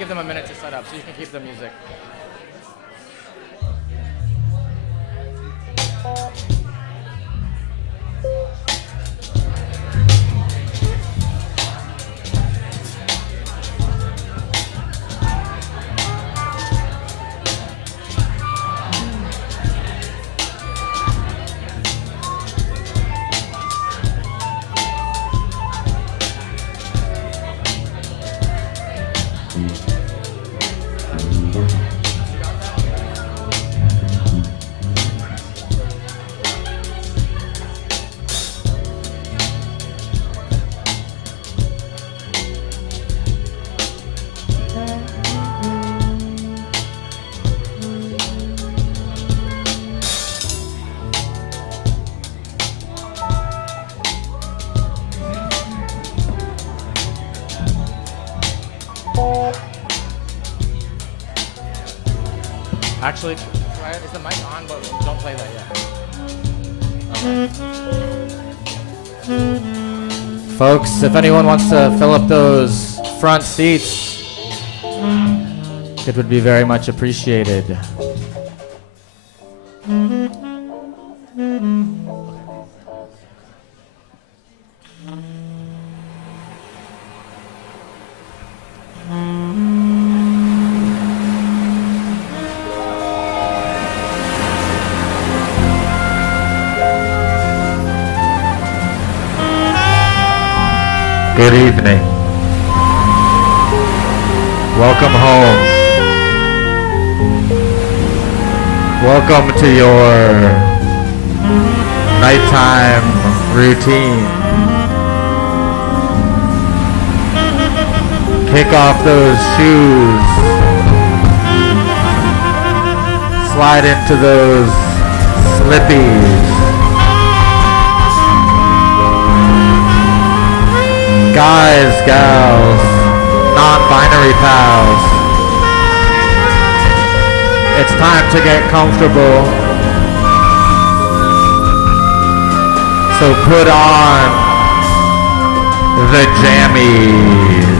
give them a minute to set up so you can keep the music. Actually, is the mic on? But don't play that yet. Folks, if anyone wants to fill up those front seats, it would be very much appreciated. Good evening. Welcome home. Welcome to your nighttime routine. Kick off those shoes. Slide into those slippies. Guys, gals, non-binary pals, it's time to get comfortable. So put on the jammies.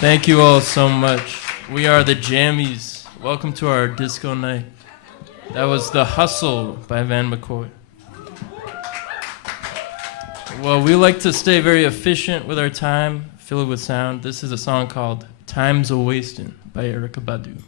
Thank you all so much. We are the Jammies. Welcome to our disco night. That was The Hustle by Van McCoy. Well, we like to stay very efficient with our time, fill it with sound. This is a song called Time's A-Wastin' by Erykah Badu.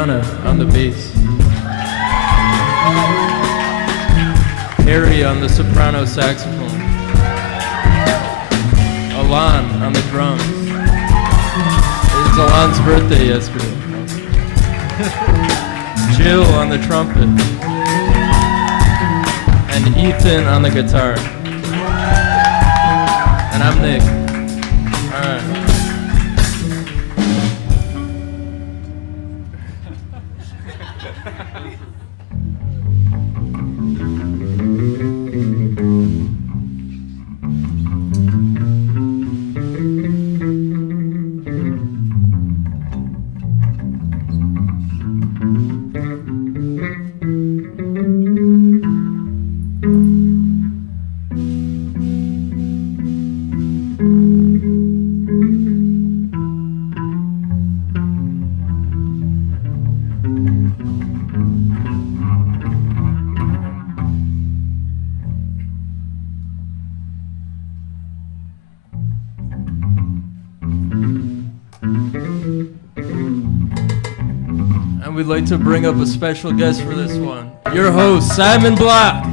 Adriana on the bass. Harry on the soprano saxophone. Alon on the drums. It was Alon's birthday yesterday. Jill on the trumpet. And Ethan on the guitar. And I'm Nick. Alright. And we'd like to bring up a special guest for this one. Your host, Simon Bloch.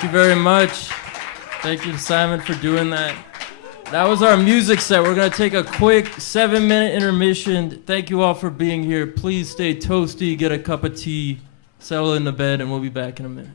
Thank you very much. Thank you, Simon, for doing that. That was our music set. We're going to take a quick 7-minute intermission. Thank you all for being here. Please stay toasty, get a cup of tea, settle into bed, and we'll be back in a minute.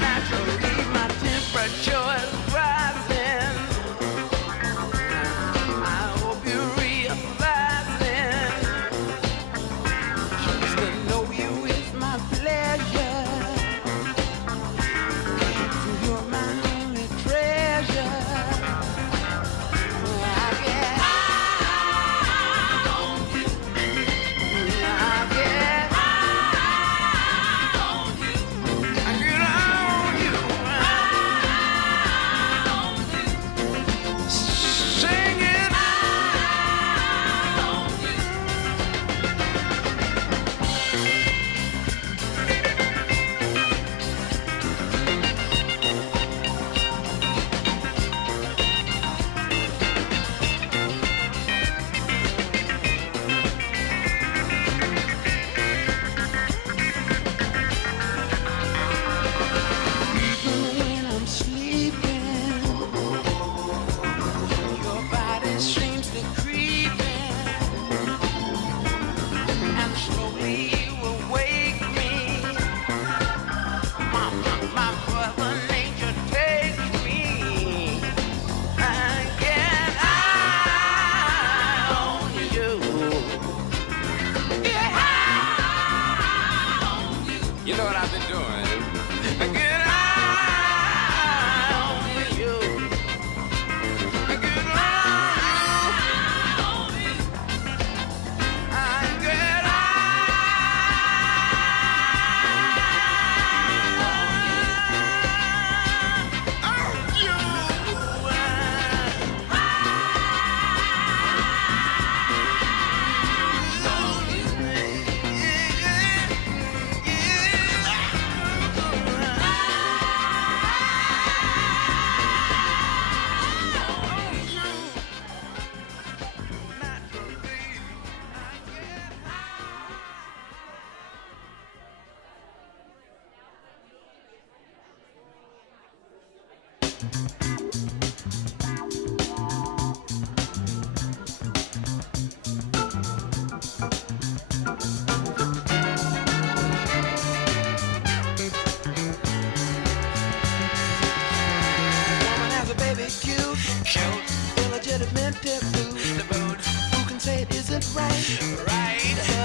Naturally, my temperature is rising.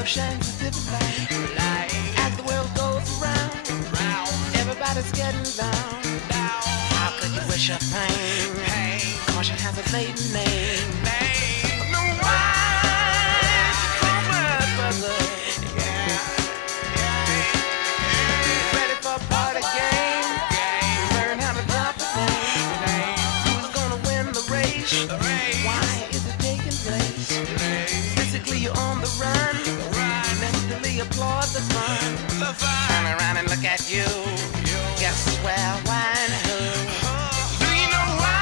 shines a different light. As the world goes round, everybody's getting down. How could you wish her pain? Caution has a maiden name. No wise forward brother. Ready for a party game? Learn how to drop the name. Who's gonna win the race? Why is it taking place? Physically you're on the run. Mentally applaud the fun. Turn around and look at you. Guess where, why, and who? Do you know why?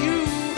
You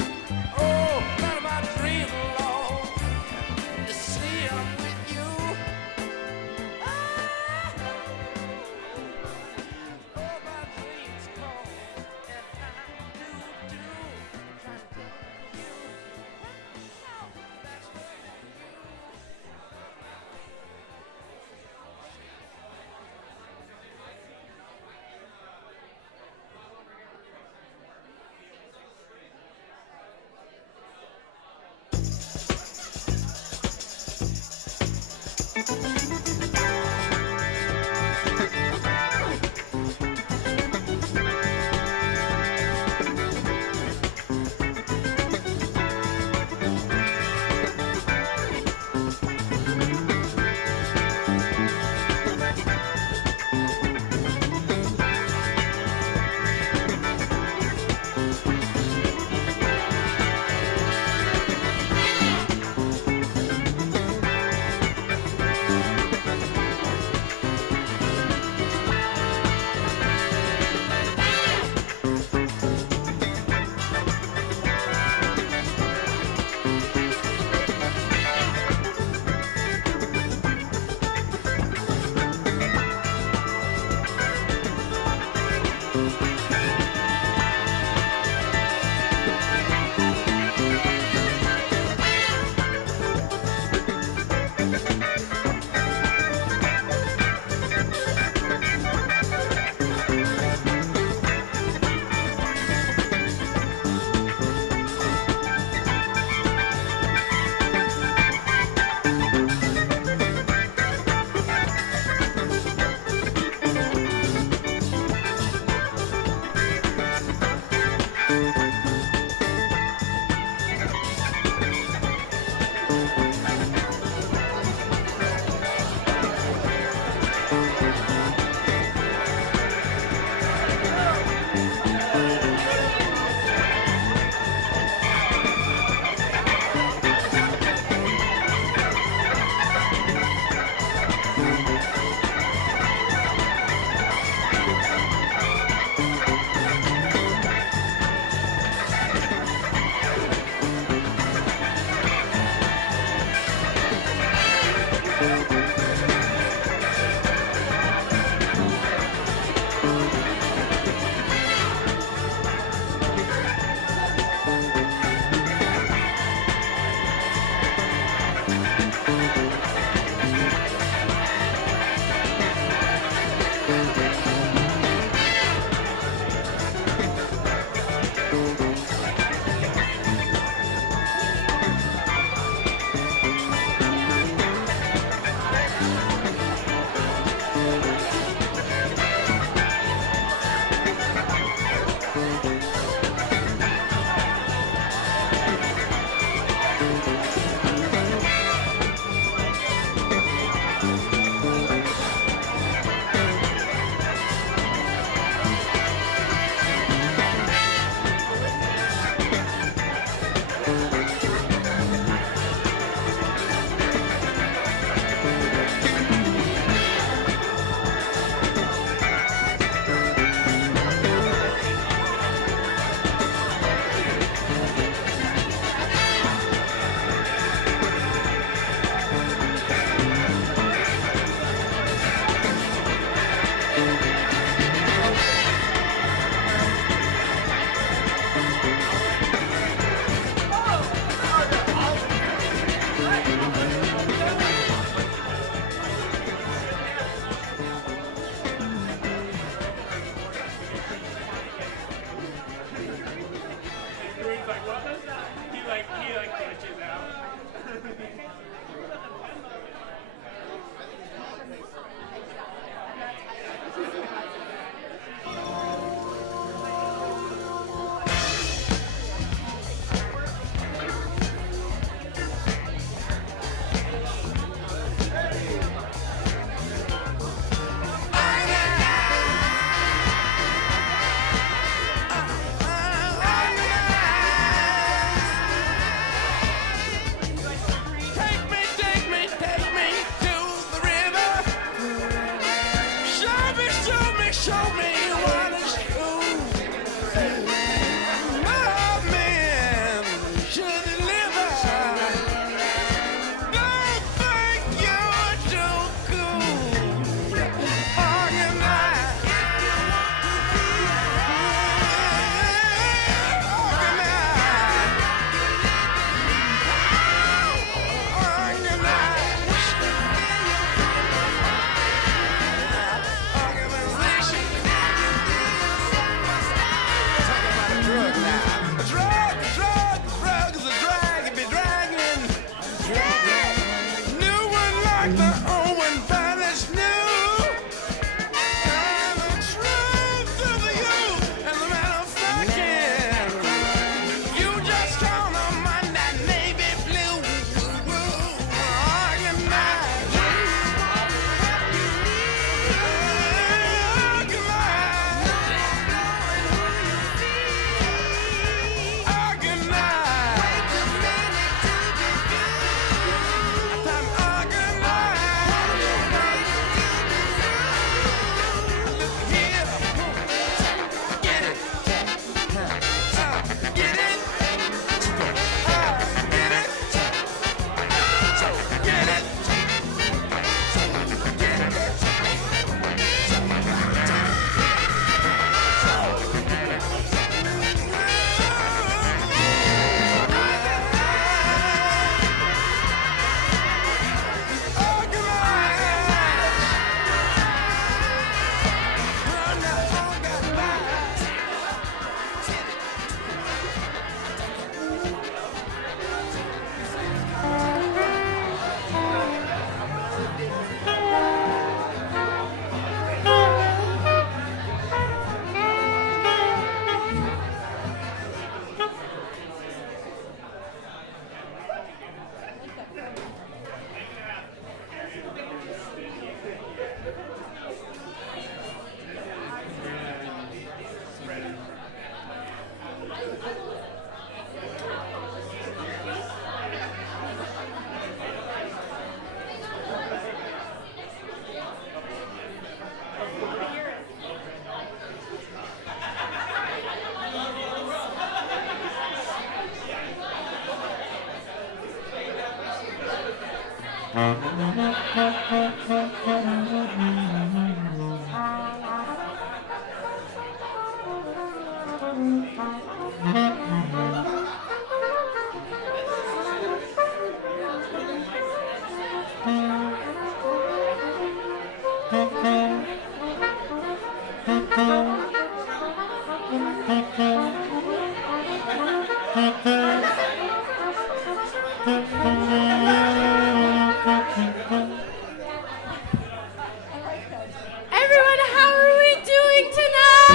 Everyone, how are we doing tonight?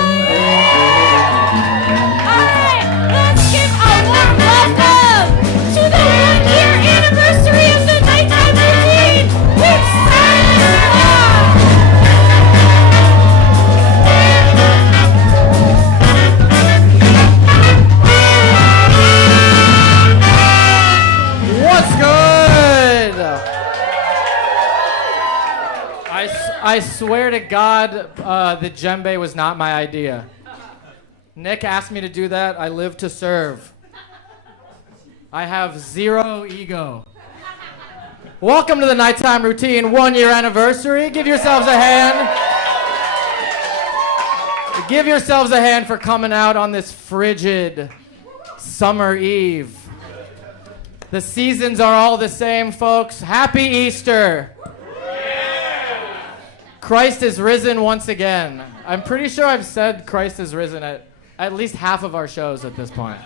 Alright, let's give a warm welcome to the 1-year anniversary of the nighttime routine with What's good? I swear to God, the djembe was not my idea. Nick asked me to do that. I live to serve. I have zero ego. Welcome to the nighttime routine 1-year anniversary. Give yourselves a hand. Give yourselves a hand for coming out on this frigid summer eve. The seasons are all the same, folks. Happy Easter. Christ is risen once again. I'm pretty sure I've said Christ is risen at least half of our shows at this point.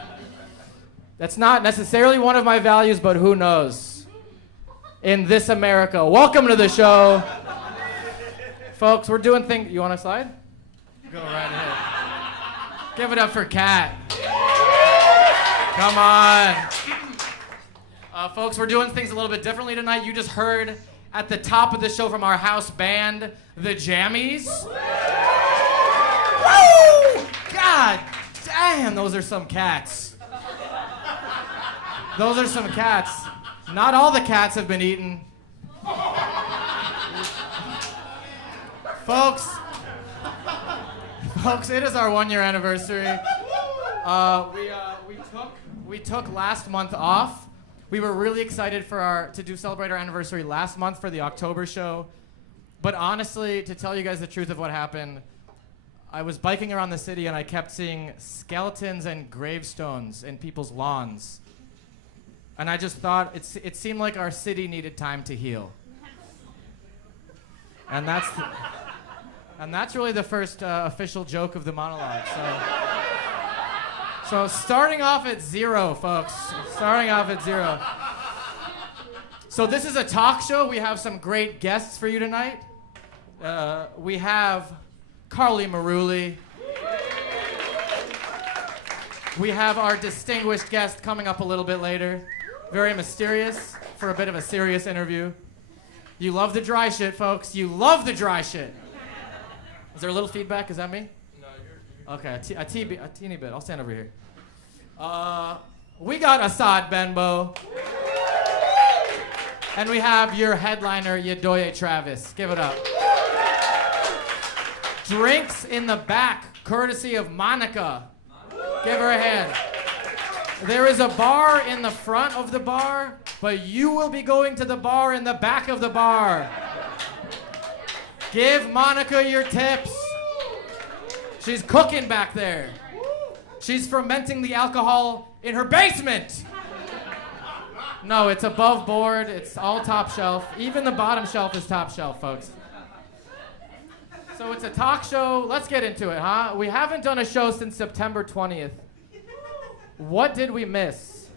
That's not necessarily one of my values, but who knows? In this America. Welcome to the show. Folks, we're doing things. You want to slide? Go right ahead. Give it up for Kat. Come on. Folks, we're doing things a little bit differently tonight. You just heard at the top of the show from our house band, the Jammies. Woo! God damn, those are some cats. Those are some cats. Not all the cats have been eaten. Folks, it is our 1-year anniversary. We took last month off. We were really excited to celebrate our anniversary last month for the October show. But honestly, to tell you guys the truth of what happened, I was biking around the city and I kept seeing skeletons and gravestones in people's lawns. And I just thought it seemed like our city needed time to heal. And that's really the first official joke of the monologue. So starting off at 0, folks. Starting off at 0. So this is a talk show. We have some great guests for you tonight. We have KARLI MARULLI. We have our distinguished guest coming up a little bit later. Very mysterious for a bit of a serious interview. You love the dry shit, folks. You love the dry shit. Is there a little feedback? Is that me? No, you're Okay, a teeny bit. I'll stand over here. We got ASAD BENBOW. And we have your headliner, YEDOYE Travis. Give it up. Drinks in the back, courtesy of Monica. Give her a hand. There is a bar in the front of the bar, but you will be going to the bar in the back of the bar. Give Monica your tips. She's cooking back there. She's fermenting the alcohol in her basement. No, it's above board. It's all top shelf. Even the bottom shelf is top shelf, folks. So it's a talk show. Let's get into it, huh? We haven't done a show since September 20th. What did we miss?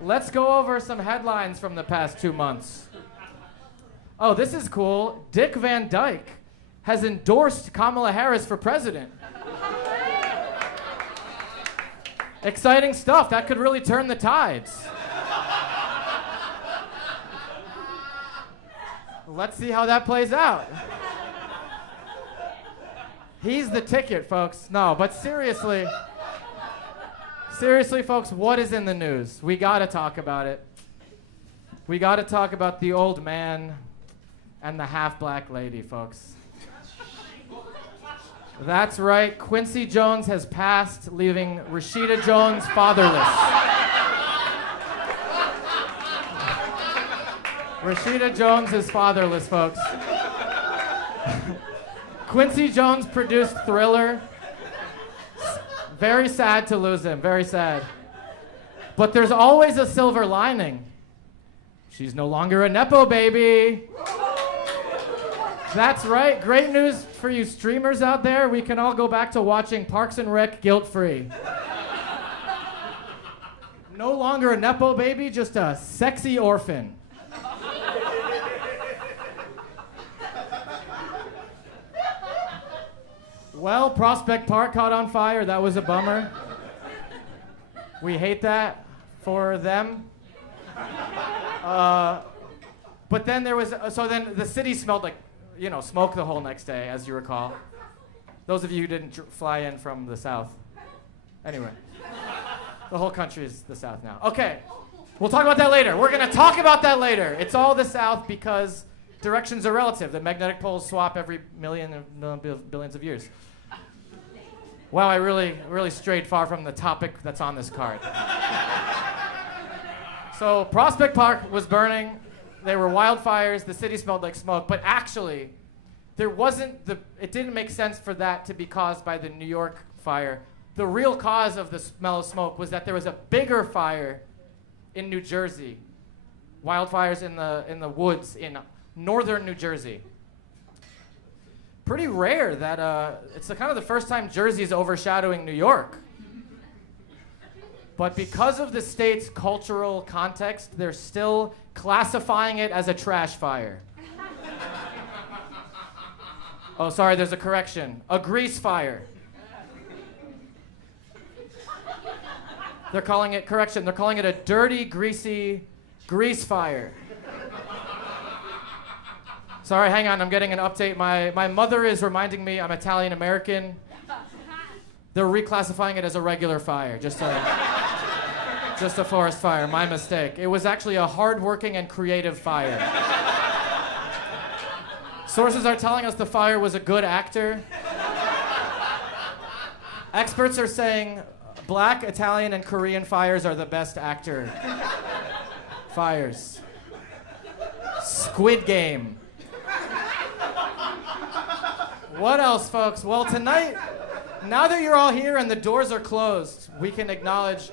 Let's go over some headlines from the past 2 months. Oh, this is cool. Dick Van Dyke has endorsed Kamala Harris for president. Exciting stuff. That could really turn the tides. Let's see how that plays out. He's the ticket, folks. No, but seriously, folks, what is in the news? We gotta talk about it. We gotta talk about the old man and the half-black lady, folks. That's right, Quincy Jones has passed, leaving Rashida Jones fatherless. Rashida Jones is fatherless, folks. Quincy Jones produced Thriller. Very sad to lose him, very sad. But there's always a silver lining. She's no longer a Nepo baby. That's right, great news for you streamers out there. We can all go back to watching Parks and Rec guilt-free. No longer a Nepo baby, just a sexy orphan. Well, Prospect Park caught on fire. That was a bummer. We hate that for them. But then there was, so then the city smelled like, smoke the whole next day, as you recall. Those of you who didn't fly in from the south. Anyway, the whole country is the south now. Okay, we'll talk about that later. We're going to talk about that later. It's all the south because directions are relative. The magnetic poles swap every billions of years. Wow, I really strayed far from the topic that's on this card. So Prospect Park was burning. There were wildfires. The city smelled like smoke. But actually, it didn't make sense for that to be caused by the New York fire. The real cause of the smell of smoke was that there was a bigger fire in New Jersey. Wildfires in the woods in northern New Jersey. Pretty rare that it's kind of the first time Jersey is overshadowing New York. But because of the state's cultural context, they're still classifying it as a trash fire. Oh, sorry, there's a correction. A grease fire. They're calling it a dirty, greasy grease fire. Sorry, hang on, I'm getting an update. My mother is reminding me I'm Italian American. They're reclassifying it as a regular fire, just a forest fire, my mistake. It was actually a hardworking and creative fire. Sources are telling us the fire was a good actor. Experts are saying Black, Italian, and Korean fires are the best actor fires. Squid Game. What else, folks? Well, tonight, now that you're all here and the doors are closed, we can acknowledge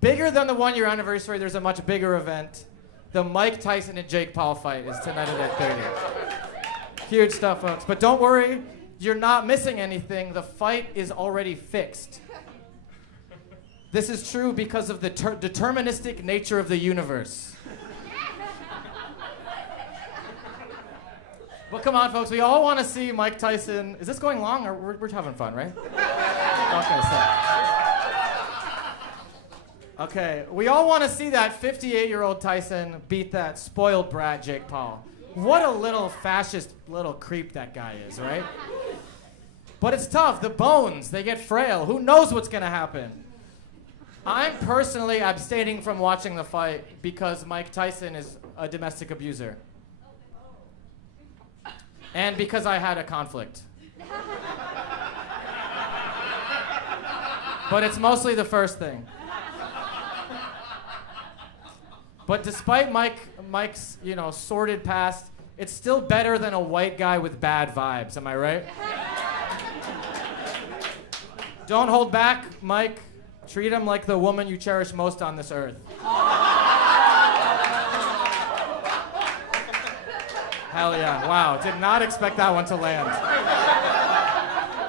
bigger than the 1-year anniversary, there's a much bigger event. The Mike Tyson and Jake Paul fight is tonight at 8:30. Huge stuff, folks. But don't worry, you're not missing anything. The fight is already fixed. This is true because of the deterministic nature of the universe. But come on, folks, we all want to see Mike Tyson. Is this going long, or we're having fun, right? Okay, we all want to see that 58-year-old Tyson beat that spoiled brat Jake Paul. What a little fascist little creep that guy is, right? But it's tough. The bones, they get frail. Who knows what's going to happen? I'm personally abstaining from watching the fight because Mike Tyson is a domestic abuser. And because I had a conflict. But it's mostly the first thing. But despite Mike's, sordid past, it's still better than a white guy with bad vibes, am I right? Don't hold back, Mike. Treat him like the woman you cherish most on this earth. Hell yeah, wow, did not expect that one to land.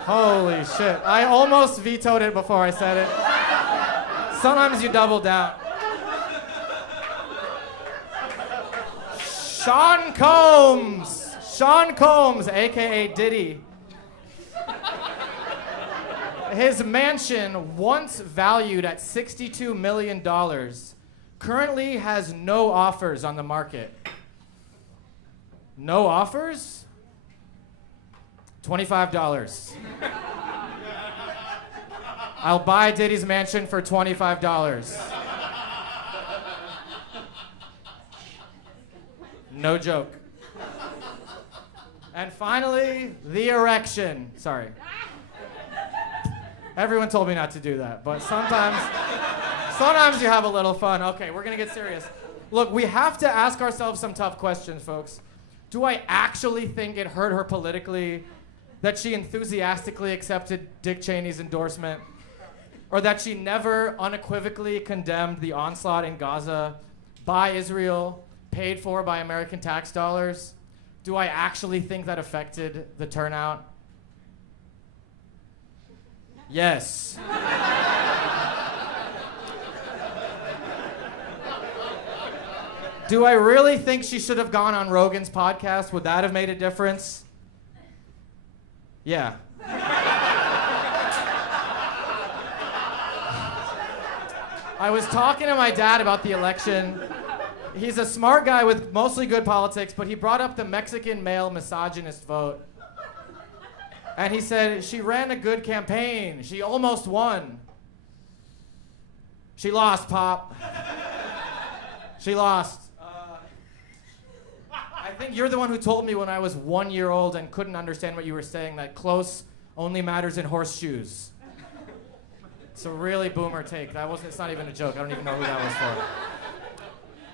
Holy shit, I almost vetoed it before I said it. Sometimes you double down. Sean Combs, AKA Diddy. His mansion, once valued at $62 million, currently has no offers on the market. No offers? $25. I'll buy Diddy's mansion for $25. No joke. And finally, the erection. Sorry. Everyone told me not to do that, but sometimes you have a little fun. Okay, we're gonna get serious. Look, we have to ask ourselves some tough questions, folks. Do I actually think it hurt her politically that she enthusiastically accepted Dick Cheney's endorsement? Or that she never unequivocally condemned the onslaught in Gaza by Israel, paid for by American tax dollars? Do I actually think that affected the turnout? Yes. Do I really think she should have gone on Rogan's podcast? Would that have made a difference? Yeah. I was talking to my dad about the election. He's a smart guy with mostly good politics, but he brought up the Mexican male misogynist vote. And he said, she ran a good campaign. She almost won. She lost, Pop. She lost. I think you're the one who told me when I was 1 year old and couldn't understand what you were saying, that close only matters in horseshoes. It's a really boomer take. It's not even a joke. I don't even know who that was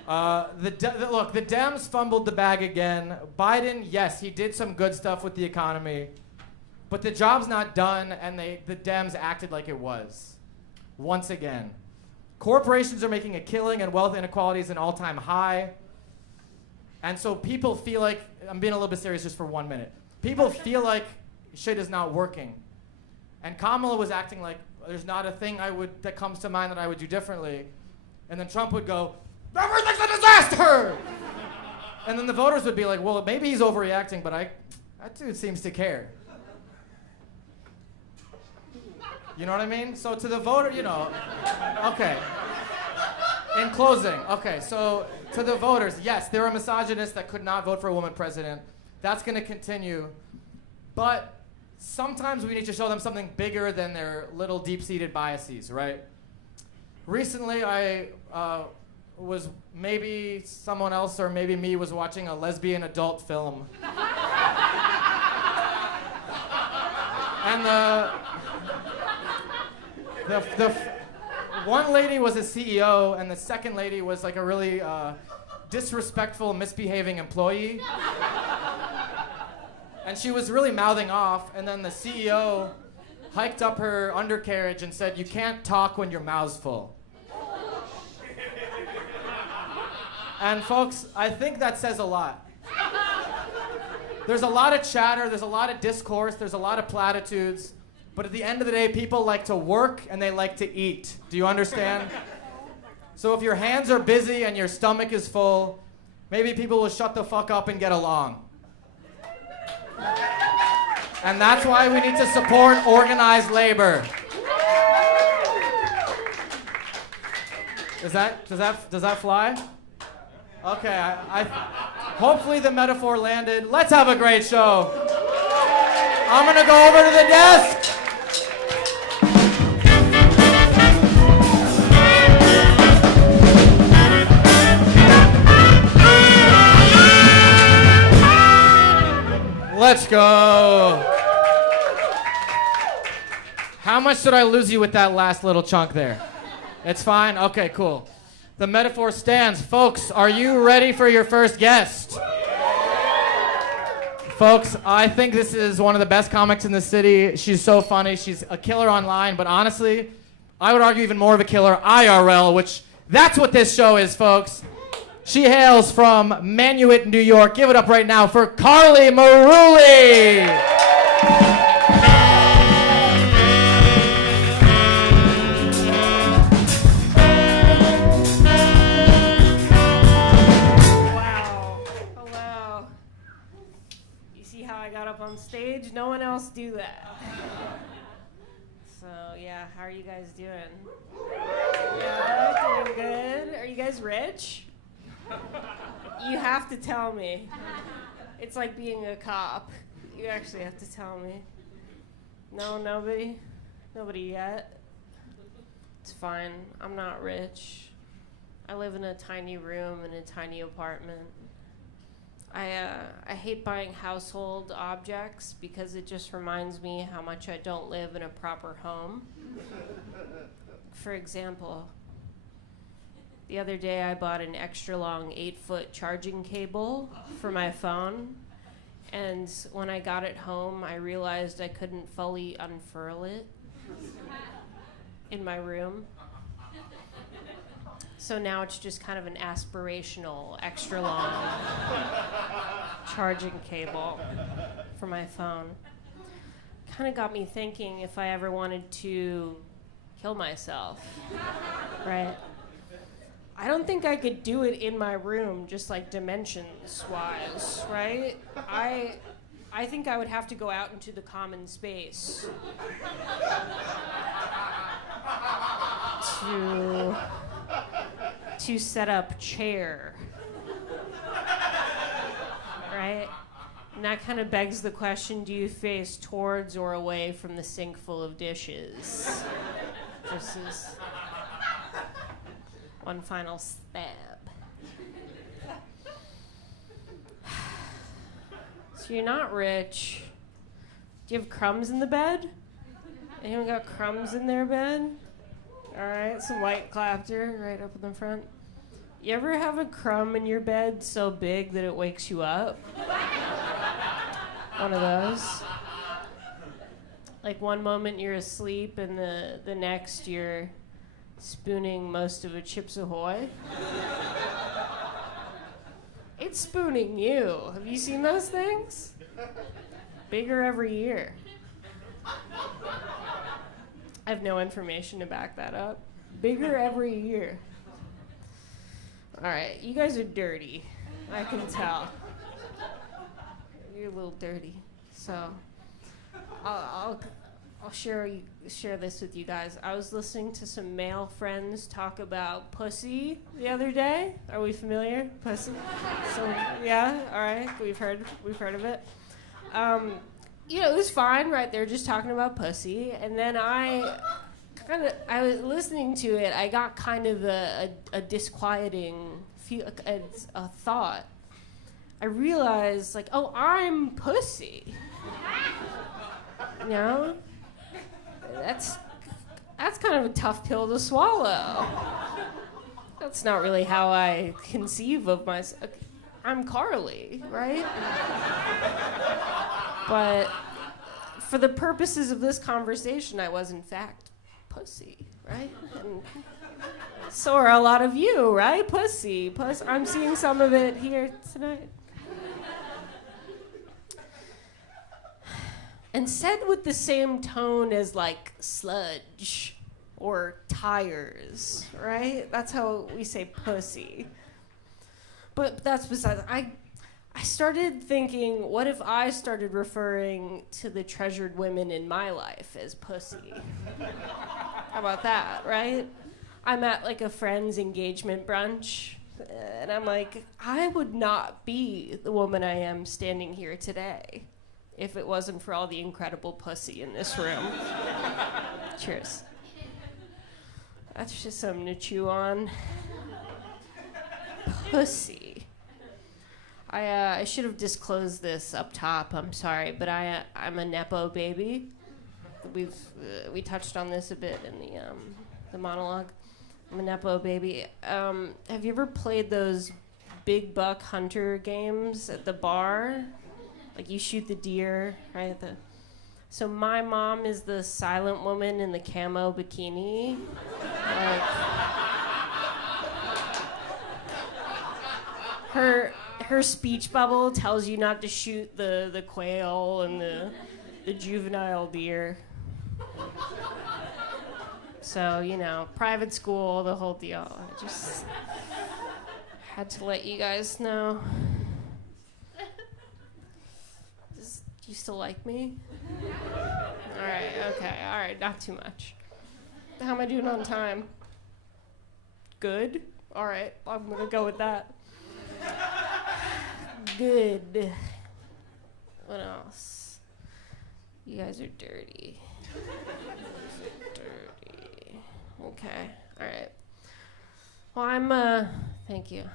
for. Look, the Dems fumbled the bag again. Biden, yes, he did some good stuff with the economy, but the job's not done, and the Dems acted like it was. Once again. Corporations are making a killing, and wealth inequality is an all-time high. And so people feel like, I'm being a little bit serious just for 1 minute. People feel like shit is not working. And Kamala was acting like, there's not a thing that comes to mind that I would do differently. And then Trump would go, everything's a disaster! And then the voters would be like, well, maybe he's overreacting, but that dude seems to care. You know what I mean? So to the voter, okay. In closing, okay, so to the voters, yes, there are misogynists that could not vote for a woman president. That's gonna continue. But sometimes we need to show them something bigger than their little deep-seated biases, right? Recently, I was, maybe someone else or maybe me was watching a lesbian adult film. And the one lady was a CEO, and the second lady was like a really disrespectful, misbehaving employee. And she was really mouthing off, and then the CEO hiked up her undercarriage and said, you can't talk when your mouth's full. And folks, I think that says a lot. There's a lot of chatter, there's a lot of discourse, there's a lot of platitudes, but at the end of the day, people like to work and they like to eat. Do you understand? So if your hands are busy and your stomach is full, maybe people will shut the fuck up and get along. And that's why we need to support organized labor. Does that fly? Okay, hopefully the metaphor landed. Let's have a great show. I'm gonna go over to the desk. Let's go. How much did I lose you with that last little chunk there? It's fine? Okay, cool. The metaphor stands. Folks, are you ready for your first guest? Folks, I think this is one of the best comics in the city. She's so funny. She's a killer online, but honestly, I would argue even more of a killer IRL, which that's what this show is, folks. She hails from Manuit, New York. Give it up right now for KARLI MARULLI. Wow. Hello. You see how I got up on stage? No one else do that. So, yeah, how are you guys doing? Yeah, doing good. Are you guys rich? You have to tell me. It's like being a cop. You actually have to tell me. No, nobody? Nobody yet? It's fine. I'm not rich. I live in a tiny room in a tiny apartment. I hate buying household objects because it just reminds me how much I don't live in a proper home. For example, The other day I bought an extra long 8-foot charging cable for my phone. And when I got it home, I realized I couldn't fully unfurl it in my room. So now it's just kind of an aspirational, extra long charging cable for my phone. Kind of got me thinking if I ever wanted to kill myself, right? I don't think I could do it in my room, just like dimensions-wise, right? I think I would have to go out into the common space to set up chair, right? And that kind of begs the question, do you face towards or away from the sink full of dishes? Just as one final stab. So you're not rich. Do you have crumbs in the bed? Anyone got crumbs in their bed? All right, some white clapter right up in the front. You ever have a crumb in your bed so big that it wakes you up? One of those. Like one moment you're asleep and the next you're spooning most of a Chips Ahoy. It's spooning you. Have you seen those things? Bigger every year. I have no information to back that up. Bigger every year. All right, you guys are dirty. I can tell. You're a little dirty. So I'll share this with you guys. I was listening to some male friends talk about pussy the other day. Are we familiar? Pussy. So yeah, all right. We've heard of it. It was fine, right? They were just talking about pussy, and then I was listening to it. I got kind of a disquieting a thought. I realized, like, oh, I'm pussy. You know? That's kind of a tough pill to swallow. That's not really how I conceive of myself. I'm KARLI, right? But for the purposes of this conversation, I was in fact pussy, right? And so are a lot of you, right? Pussy. I'm seeing some of it here tonight. And said with the same tone as like sludge or tires, right? That's how we say pussy. But that's besides. I started thinking, what if I started referring to the treasured women in my life as pussy? How about that, right? I'm at like a friend's engagement brunch, and I'm like, I would not be the woman I am standing here today if it wasn't for all the incredible pussy in this room. Cheers. That's just something to chew on. Pussy. I should have disclosed this up top. I'm sorry, but I'm a Nepo baby. We touched on this a bit in the monologue. I'm a Nepo baby. Have you ever played those big buck hunter games at the bar? Like you shoot the deer, right? So my mom is the silent woman in the camo bikini. Like, her speech bubble tells you not to shoot the quail and the juvenile deer. So, private school, the whole deal. I just had to let you guys know. Do you still like me? All right, not too much. How am I doing on time? Good? All right, I'm gonna go with that. Good. What else? You guys are dirty. Dirty. Okay, all right. Well, thank you.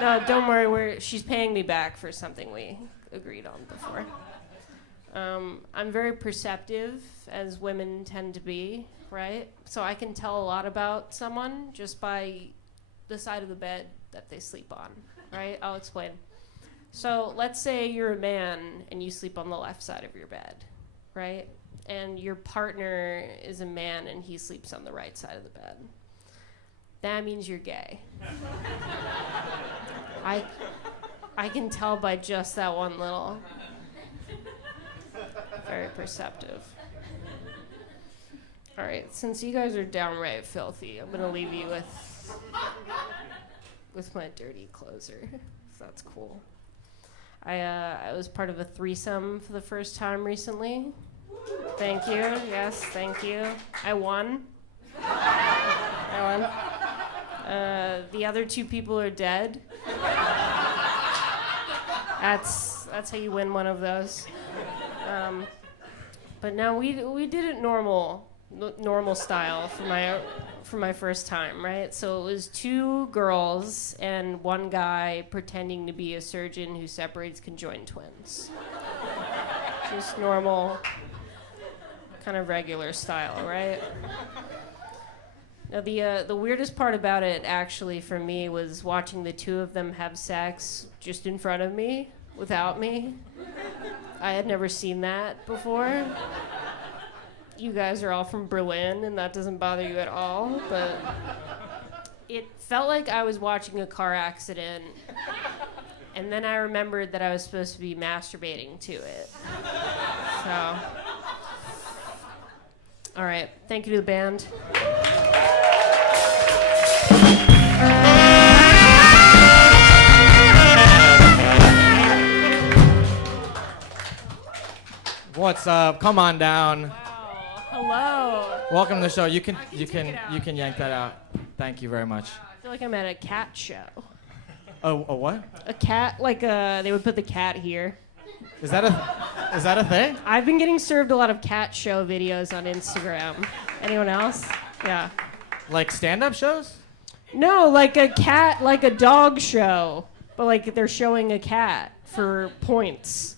No, don't worry. She's paying me back for something we agreed on before. I'm very perceptive, as women tend to be, right? So I can tell a lot about someone just by the side of the bed that they sleep on, right? I'll explain. So let's say you're a man and you sleep on the left side of your bed, right? And your partner is a man and he sleeps on the right side of the bed. That means you're gay. I can tell by just that one little. Very perceptive. All right, since you guys are downright filthy, I'm gonna leave you with my dirty closer. So that's cool. I was part of a threesome for the first time recently. Thank you. Yes, thank you. I won. The other two people are dead. That's how you win one of those. But no, we did it normal style for my first time, right? So it was two girls and one guy pretending to be a surgeon who separates conjoined twins. Just normal, kind of regular style, right? Now the weirdest part about it actually for me was watching the two of them have sex just in front of me, without me. I had never seen that before. You guys are all from Berlin and that doesn't bother you at all, but it felt like I was watching a car accident, and then I remembered that I was supposed to be masturbating to it. So, all right, thank you to the band. What's up? Come on down. Wow. Hello. Welcome to the show. You can take it out. yank that out. Thank you very much. I feel like I'm at a cat show. A what? A cat, like they would put the cat here. Is that a thing? I've been getting served a lot of cat show videos on Instagram. Anyone else? Yeah. Like stand-up shows? No, like a cat, like a dog show, but like they're showing a cat for points.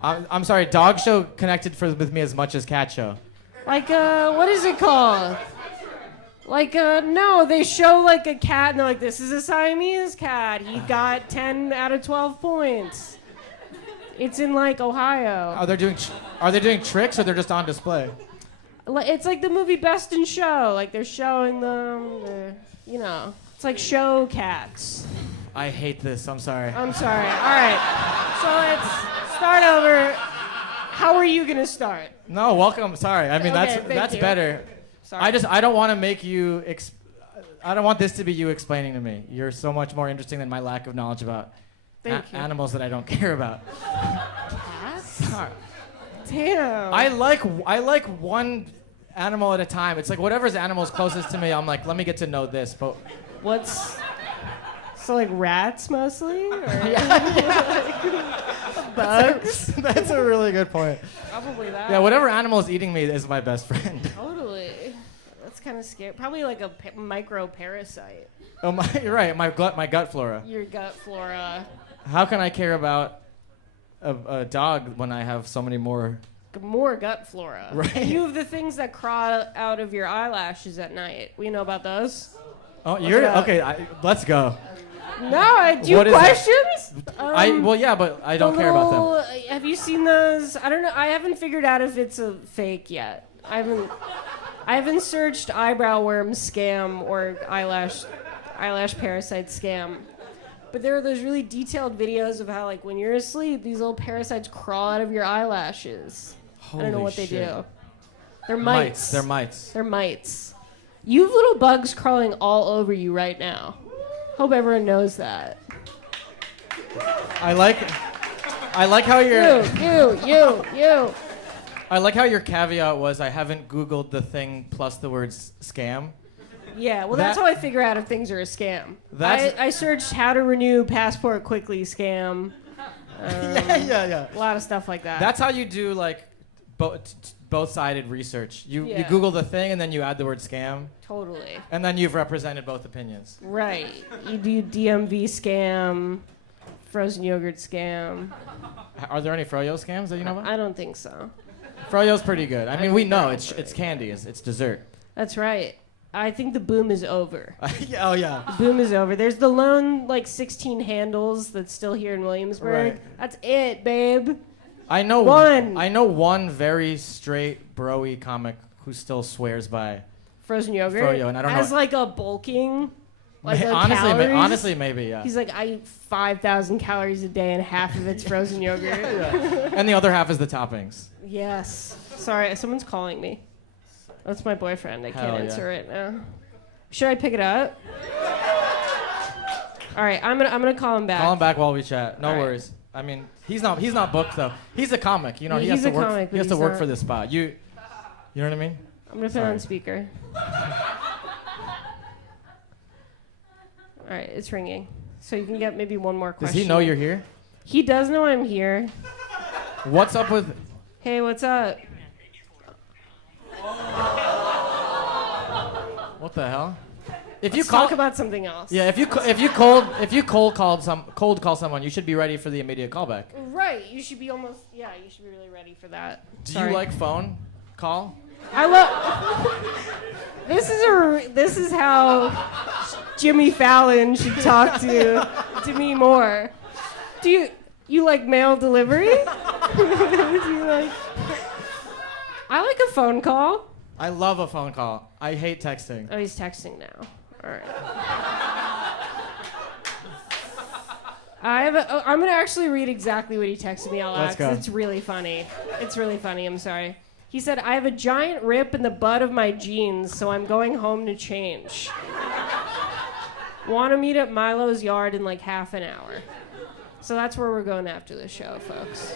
I'm sorry, dog show connected with me as much as cat show. Like what is it called? Like no, they show like a cat and they're like, this is a Siamese cat. He got 10 out of 12 points. It's in like Ohio. Are they doing tricks or they're just on display? It's like the movie Best in Show. Like they're showing them, it's like show cats. I hate this. I'm sorry. I'm sorry. All right. So let's start over. How are you gonna start? No, welcome. Sorry. I mean, Okay, that's you. better. Sorry. I don't want to make you. I don't want this to be you explaining to me. You're so much more interesting than my lack of knowledge about Thank you. animals that I don't care about. Cats? Sorry. Damn. I like one animal at a time. It's like whatever's animal's closest to me. I'm like, let me get to know this. But So like rats mostly? Or bugs? that's a really good point. Probably that. Yeah, whatever animal is eating me is my best friend. Totally. That's kind of scary. Probably like a micro parasite. Oh my, you're right. My gut flora. Your gut flora. How can I care about a dog when I have so many more? More gut flora. Right. And you have the things that crawl out of your eyelashes at night. We know about those? Oh, you're okay. Let's go. No, do you What have is questions? Well, yeah, but I don't care about them. Have you seen those? I don't know. I haven't figured out if it's a fake yet. I haven't searched eyebrow worm scam or eyelash parasite scam. But there are those really detailed videos of how, like, when you're asleep, these little parasites crawl out of your eyelashes. I don't know what they do. They're mites. They're mites. They're mites. You have little bugs crawling all over you right now. Hope everyone knows that. I like how you're. You. I like how your caveat was I haven't Googled the thing plus the words scam. Yeah, well, that's how I figure out if things are a scam. That's- I searched how to renew passport quickly scam. Yeah. A lot of stuff like that. That's how you do like both-sided research. You Google the thing and then you add the word scam, Totally. and then you've represented both opinions. Right. You do DMV scam, frozen yogurt scam. Are there any froyo scams that you know about? I don't think so. Froyo's pretty good. I mean, we think know that's it's candy. It's dessert. That's right. I think the boom is over. Oh yeah. The boom is over. There's the lone, like, 16 handles that's still here in Williamsburg. Right. That's it, babe. I know One. I know one very straight bro-y comic who still swears by. Frozen yogurt. Froyo, and I don't know- As, like, a bulking. Like, Honestly, maybe, yeah. He's like, I eat 5,000 calories a day and half of it's frozen yogurt. And the other half is the toppings. Yes. Sorry, someone's calling me. That's my boyfriend. I Hell can't yeah. answer right now. Should I pick it up? All right, I'm gonna call him back. Call him back while we chat. No All right. worries. I mean, he's not booked though. He's a comic. You know, Yeah, he has he's to a work. comic, He has but to he's work not- for this spot. You know what I mean? I'm gonna put it on speaker. All right, it's ringing. So you can get maybe one more Does question. he know you're here? He does know I'm here. What's up with? Hey, what's up? What the hell? If Let's talk about something else. Yeah, if you cold call someone, you should be ready for the immediate callback. Right. You should be almost. Yeah, you should be really ready for that. Do Sorry. you like phone call? I love. This is how Jimmy Fallon should talk to me more. Do you like mail delivery? Do you like? I like a phone call. I love a phone call. I hate texting. Oh, he's texting now. All right. I'm gonna actually read exactly what he texted me out loud. Let's go. 'Cause it's really funny. It's really funny. I'm sorry. He said, "I have a giant rip in the butt of my jeans, so I'm going home to change. Want to meet at Milo's yard in like half an hour." So that's where we're going after the show, folks.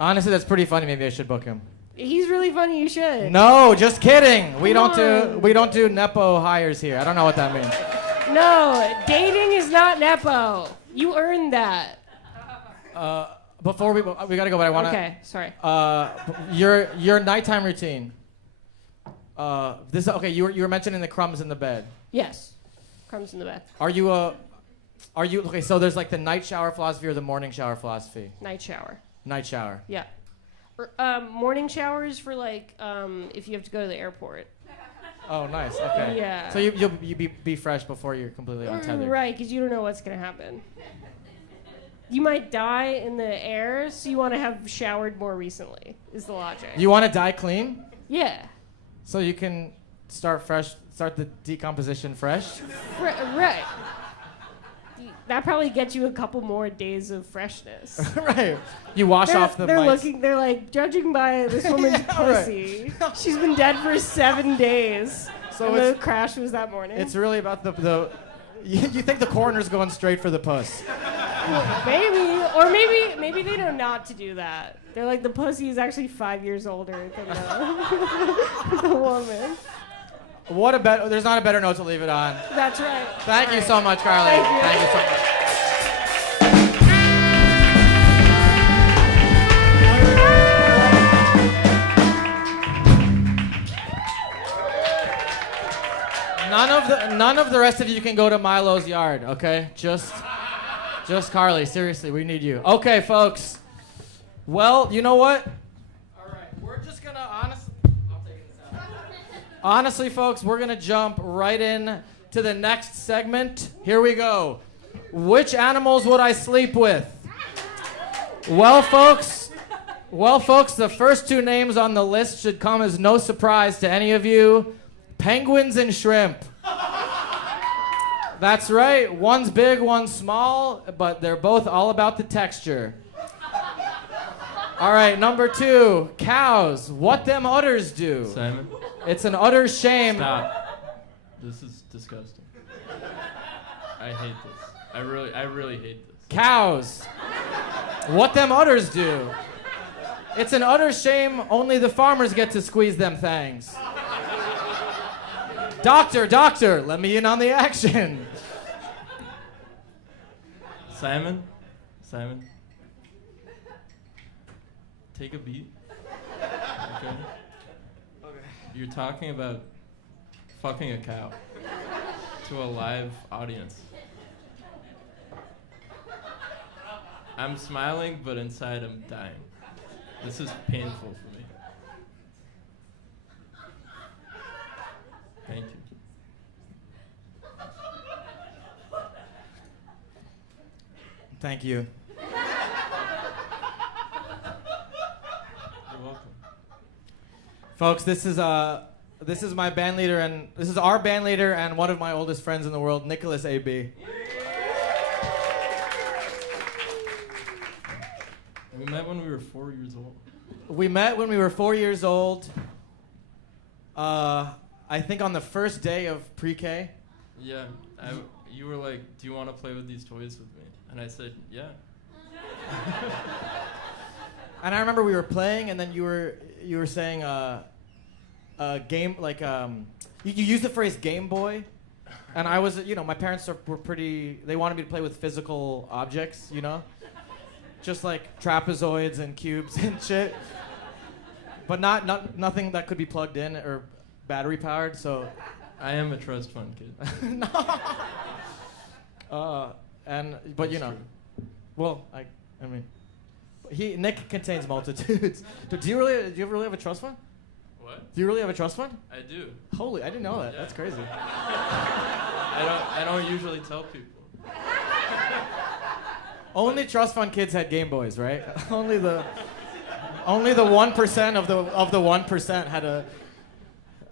Honestly, that's pretty funny. Maybe I should book him. He's really funny. You should. No, just kidding. We Come don't do nepo hires here. I don't know what that means. No, dating is not nepo. You earned that. Before we gotta go, but I wanna. Okay, sorry. Your nighttime routine. This okay? You were mentioning the crumbs in the bed. Yes. Crumbs in the bed. Are you okay? So there's like the night shower philosophy or the morning shower philosophy. Night shower. Night shower. Yeah. Morning showers for like if you have to go to the airport. Oh, nice. Okay. Yeah. So you'll be fresh before you're completely untethered. Right, because you don't know what's gonna happen. You might die in the air, so you want to have showered more recently. Is the logic? You want to die clean, Yeah. so you can start fresh. Start the decomposition fresh. Right. That probably gets you a couple more days of freshness. Right. You wash off the they're mites. they're like, judging by this woman's Yeah, right. pussy, she's been dead for 7 days. So and it's- the crash was that morning. It's really about the you think the coroner's going straight for the puss. Maybe, or maybe they know not to do that. They're like, the pussy is actually 5 years older than the woman. There's not a better note to leave it on. That's right. Thank you All so right. much, Carly. Thank you. Thank you so much. None of the rest of you can go to Milo's yard, okay? Just Carly. Seriously, we need you. Okay, folks. Well, you know what? All right, we're just gonna honestly, folks, we're gonna jump right in to the next segment. Here we go. Which animals would I sleep with? Well, folks, the first two names on the list should come as no surprise to any of you. Penguins and shrimp. That's right. One's big, one's small, but they're both all about the texture. All right, number two, cows. What them udders do? Simon, It's an utter shame. stop. This is disgusting. I hate this. I really hate this. Cows. What them udders do? It's an utter shame only the farmers get to squeeze them things. Doctor, let me in on the action. Simon, take a beat. Okay. You're talking about fucking a cow to a live audience. I'm smiling, but inside I'm dying. This is painful for me. Thank you. Thank you. You're welcome. Folks, this is my band leader, and this is our band leader and one of my oldest friends in the world, Nicholas A.B. We met when we were 4 years old. We met when we were 4 years old. I think on the first day of pre-K. Yeah, you were like, "Do you want to play with these toys with me?" And I said, "Yeah." And I remember we were playing, and then you were saying game, like you used the phrase Game Boy, and I was, my parents were pretty. They wanted me to play with physical objects, just like trapezoids and cubes and shit, but nothing that could be plugged in or battery powered. So I am a trust fund kid. no. But That's true. well, I mean, Nick contains multitudes. Do you ever really have a trust fund? What? Do you really have a trust fund? I do. Holy, I didn't know that. Yeah. That's crazy. I don't usually tell people. Only trust fund kids had Game Boys, right? only the 1% of the 1% had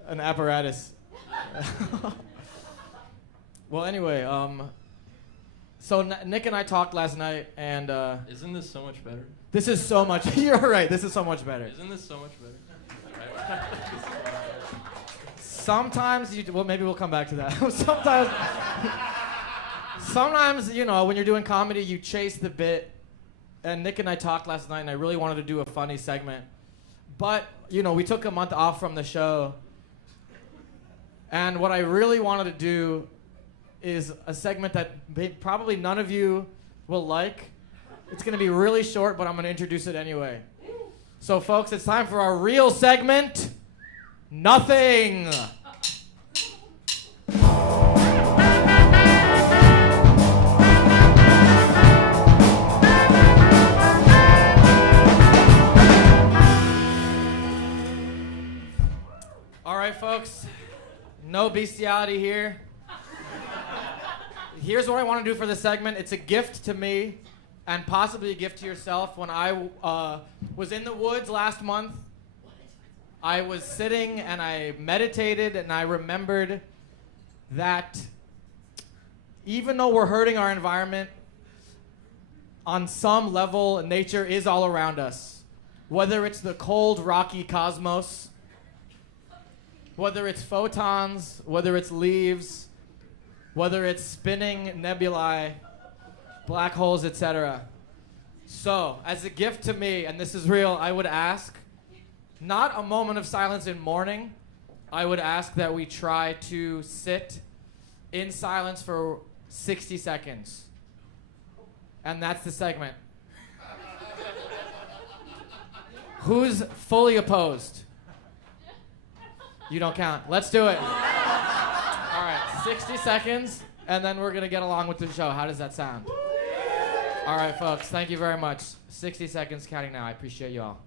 an apparatus. Well, anyway, so Nick and I talked last night, and Isn't this so much better? this is so much. You're right. This is so much better. Isn't this so much better? Sometimes well, maybe we'll come back to that. Sometimes, when you're doing comedy, you chase the bit. And Nick and I talked last night, and I really wanted to do a funny segment. But, we took a month off from the show. And what I really wanted to do is a segment that probably none of you will like. It's going to be really short, but I'm going to introduce it anyway. So, folks, it's time for our real segment, Nothing. All right, folks, no bestiality here. Here's what I want to do for the segment. It's a gift to me and possibly a gift to yourself. When I was in the woods last month, I was sitting and I meditated, and I remembered that even though we're hurting our environment, on some level, nature is all around us. Whether it's the cold, rocky cosmos, whether it's photons, whether it's leaves, whether it's spinning nebulae, black holes, etc. So, as a gift to me, and this is real, I would ask, not a moment of silence in mourning, I would ask that we try to sit in silence for 60 seconds. And that's the segment. Who's fully opposed? You don't count. Let's do it. All right, 60 seconds, and then we're going to get along with the show. How does that sound? All right, folks, thank you very much. 60 seconds counting now. I appreciate you all.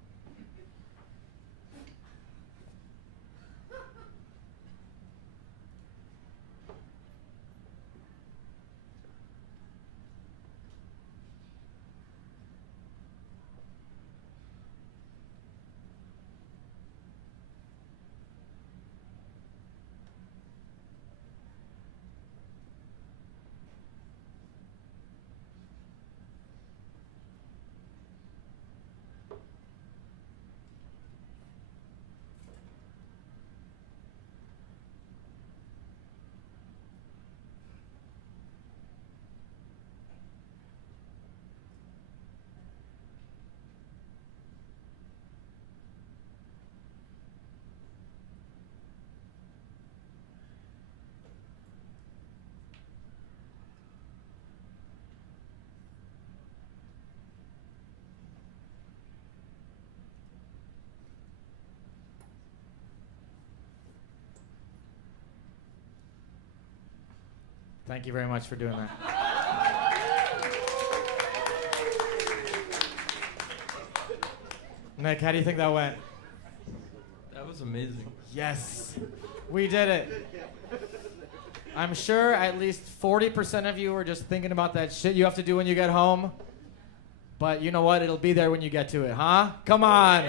Thank you very much for doing that. Nick, how do you think that went? That was amazing. Yes, we did it. I'm sure at least 40% of you are just thinking about that shit you have to do when you get home. But you know what? It'll be there when you get to it, huh? Come on.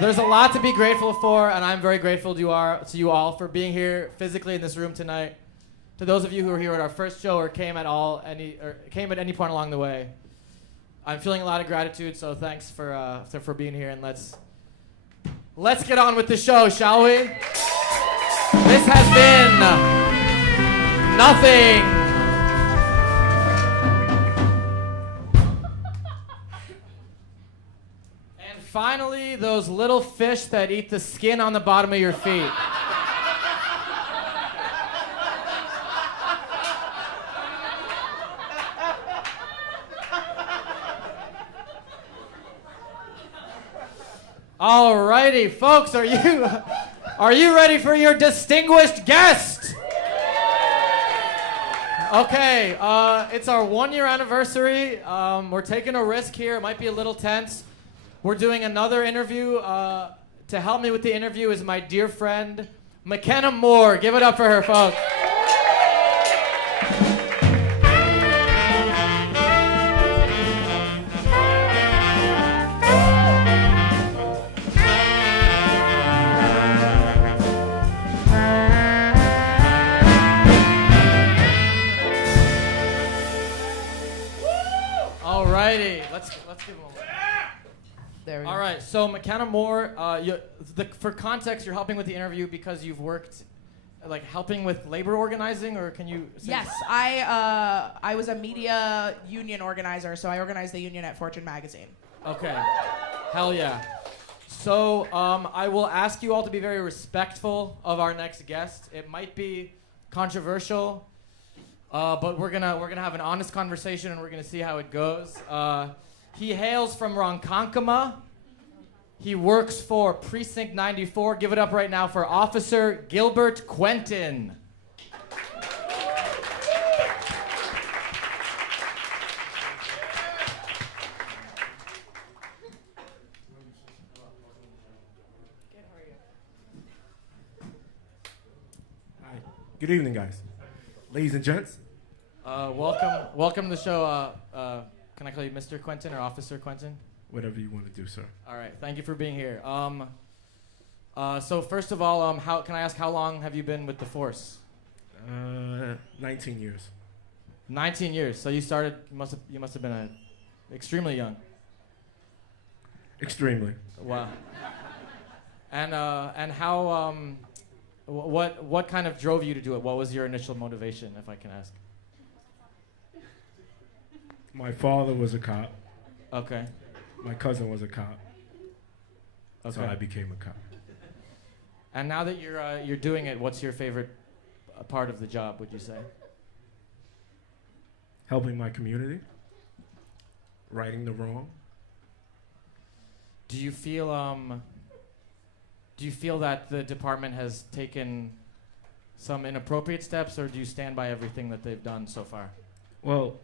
There's a lot to be grateful for, and I'm very grateful to you all for being here physically in this room tonight. To those of you who are here at our first show or came at any point along the way, I'm feeling a lot of gratitude. So thanks for being here, and let's get on with the show, shall we? This has been nothing. And finally, those little fish that eat the skin on the bottom of your feet. Alrighty, folks, are you ready for your distinguished guest? Okay, it's our 1-year anniversary. We're taking a risk here. It might be a little tense. We're doing another interview. To help me with the interview is my dear friend, McKenna Moore. Give it up for her, folks. Alrighty, let's give him a There we go. All right, so McKenna Moore, for context, you're helping with the interview because you've worked, like, helping with labor organizing, or can you say? Yes, I was a media union organizer, so I organized the union at Fortune magazine. Okay, hell yeah. So I will ask you all to be very respectful of our next guest. It might be controversial, but we're gonna have an honest conversation and we're gonna see how it goes. He hails from Ronkonkoma. He works for Precinct 94. Give it up right now for Officer Gilbert Quentin. Hi. Good evening, guys. Ladies and gents. Welcome to the show. Can I call you Mr. Quentin or Officer Quentin? Whatever you want to do, sir. All right, thank you for being here. So first of all, can I ask how long have you been with the force? 19 years. 19 years. So you started. You must have been extremely young. Extremely. Wow. And how? What kind of drove you to do it? What was your initial motivation, if I can ask? My father was a cop. Okay. My cousin was a cop. Okay. So I became a cop. And now that you're doing it, what's your favorite part of the job? Would you say? Helping my community. Righting the wrong. Do you feel that the department has taken some inappropriate steps, or do you stand by everything that they've done so far? Well,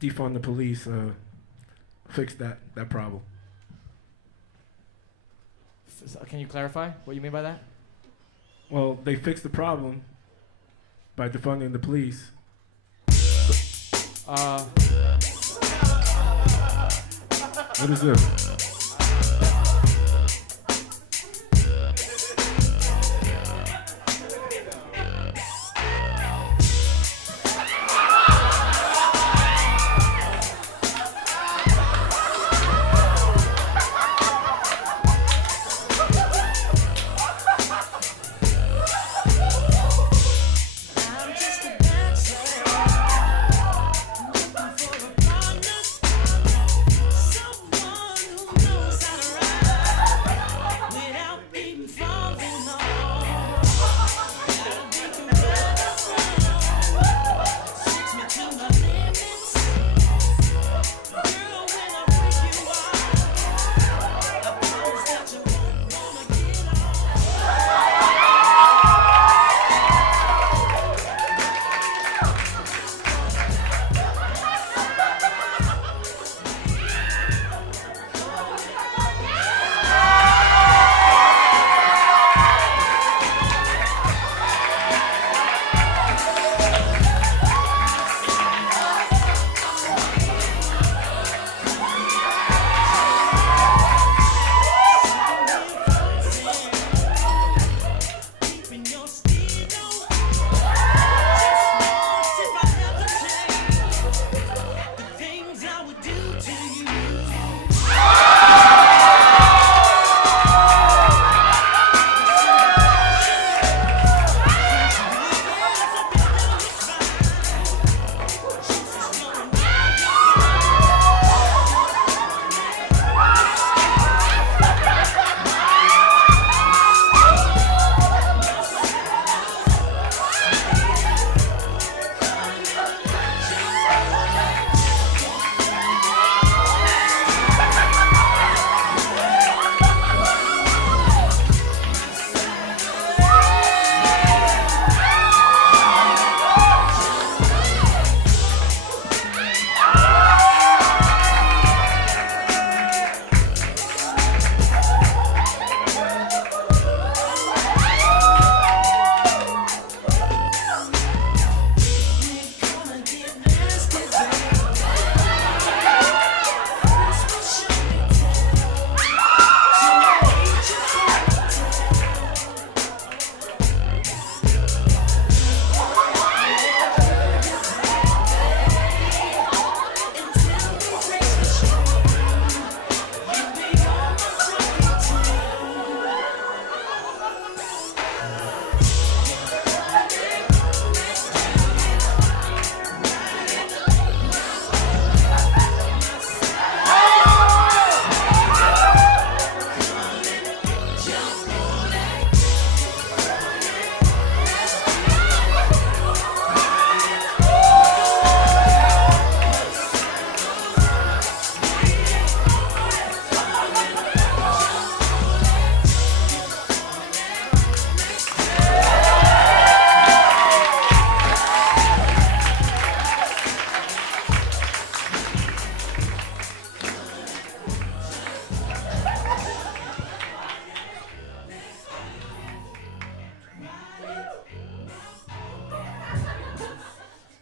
defund the police, fix that problem. Can you clarify what you mean by that? Well, they fixed the problem by defunding the police. What is this?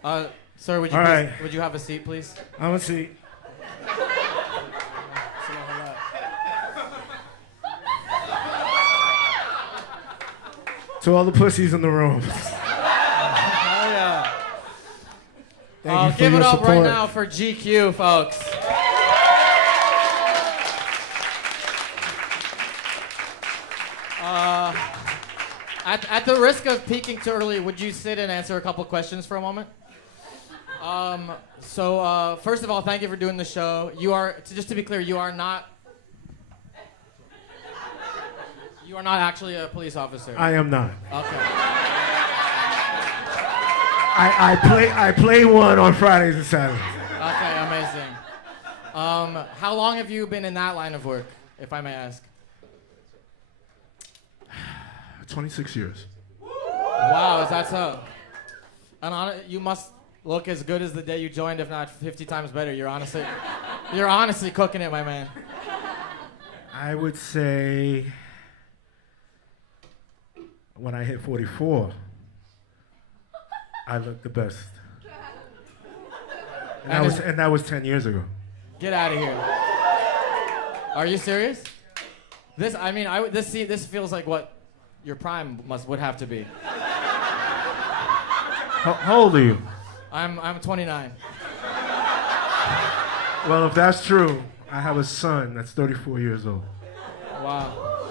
Sir, would you All please, right. would you have a seat, please? I'm gonna see. To all the pussies in the room. Oh yeah. Thank you for Give your it up support. right now for GQ, folks. At the risk of peaking too early, would you sit and answer a couple questions for a moment? First of all, thank you for doing the show. You are, just to be clear, you are not actually a police officer. I am not. Okay. I play one on Fridays and Saturdays. Okay, amazing. How long have you been in that line of work, if I may ask? 26 years. Wow, is that so? And you must look as good as the day you joined, if not 50 times better. You're honestly cooking it, my man. I would say when I hit 44, I looked the best. And that was 10 years ago. Get out of here. Are you serious? This feels like what your prime would have to be. How old are you? I'm 29. Well, if that's true, I have a son that's 34 years old. Wow.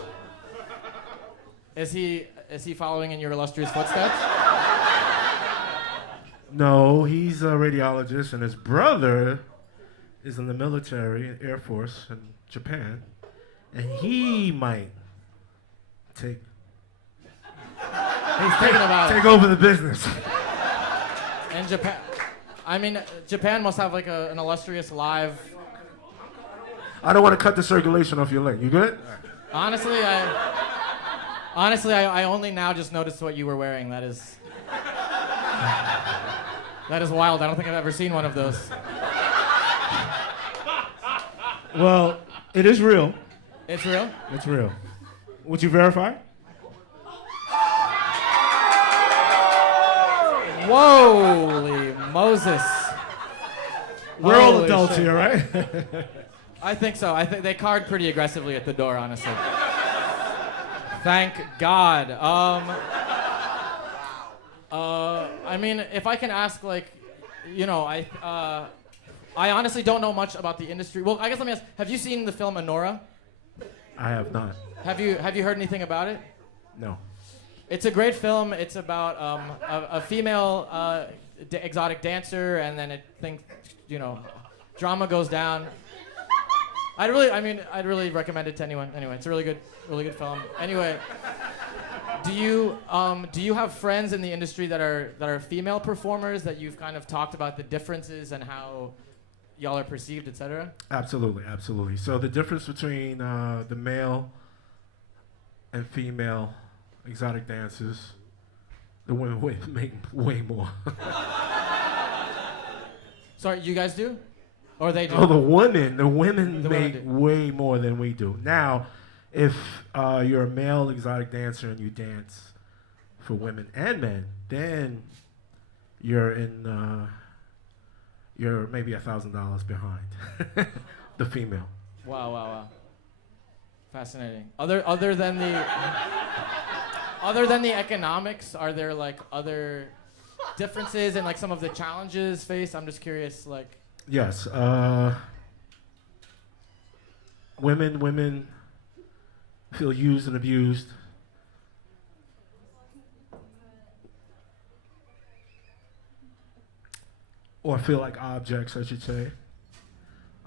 Is he following in your illustrious footsteps? No, he's a radiologist, and his brother is in the military, Air Force in Japan, and he might take He's thinking about take it. over the business. In Japan, Japan must have like an illustrious live. I don't want to cut the circulation off your leg. You good? Honestly, I only now just noticed what you were wearing. That is wild. I don't think I've ever seen one of those. Well, it is real. It's real? It's real. Would you verify? Holy Moses. We're all Holy adults shit. here, right? I think so. I think they card pretty aggressively at the door, honestly. Thank God. I mean, if I can ask, like, I honestly don't know much about the industry. Well, I guess let me ask, have you seen the film Anora? I have not. Have you heard anything about it? No. It's a great film. It's about a female exotic dancer, and then drama goes down. I'd really recommend it to anyone. Anyway, it's a really good film. Anyway, do you have friends in the industry that are female performers that you've kind of talked about the differences and how y'all are perceived, etc.? Absolutely, absolutely. So the difference between the male and female exotic dancers, the women make way more. Sorry, you guys do? Or they do? Oh, the women The make women do. way more than we do. Now, if you're a male exotic dancer and you dance for women and men, then you're maybe $1,000 behind the female. Wow. Fascinating. Other than the economics, are there like other differences and like some of the challenges faced? I'm just curious, like. Yes. Women feel used and abused. Or feel like objects, I should say.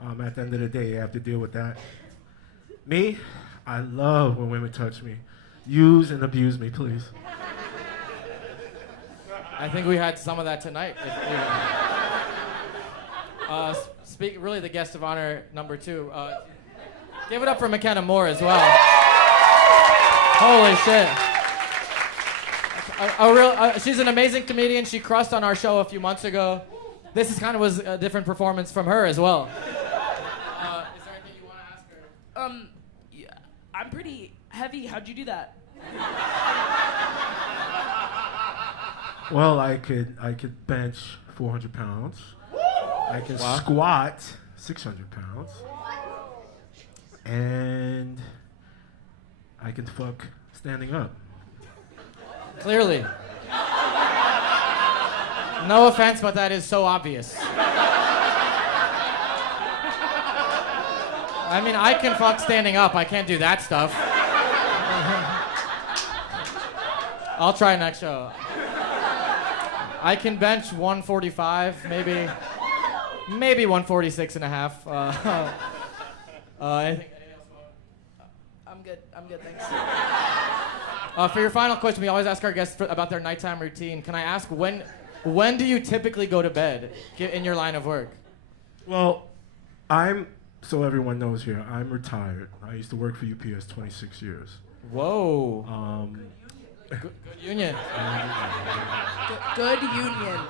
At the end of the day, you have to deal with that. Me, I love when women touch me. Use and abuse me, please. I think we had some of that tonight. Really the guest of honor number 2. Give it up for McKenna Moore as well. Holy shit. She's an amazing comedian. She crushed on our show a few months ago. This was a different performance from her as well. Is there anything you want to ask her? Yeah, I'm pretty heavy. How'd you do that? Well, I could bench 400 pounds. I can squat 600 pounds. And I can fuck standing up. Clearly. No offense, but that is so obvious. I mean, I can fuck standing up. I can't do that stuff. I'll try next show. I can bench 145, maybe 146 and a half. Anything else? I'm good, thanks. For your final question, we always ask our guests about their nighttime routine. Can I ask when do you typically go to bed in your line of work? Well, so everyone knows here, I'm retired. I used to work for UPS 26 years. Whoa. Good union. Good union.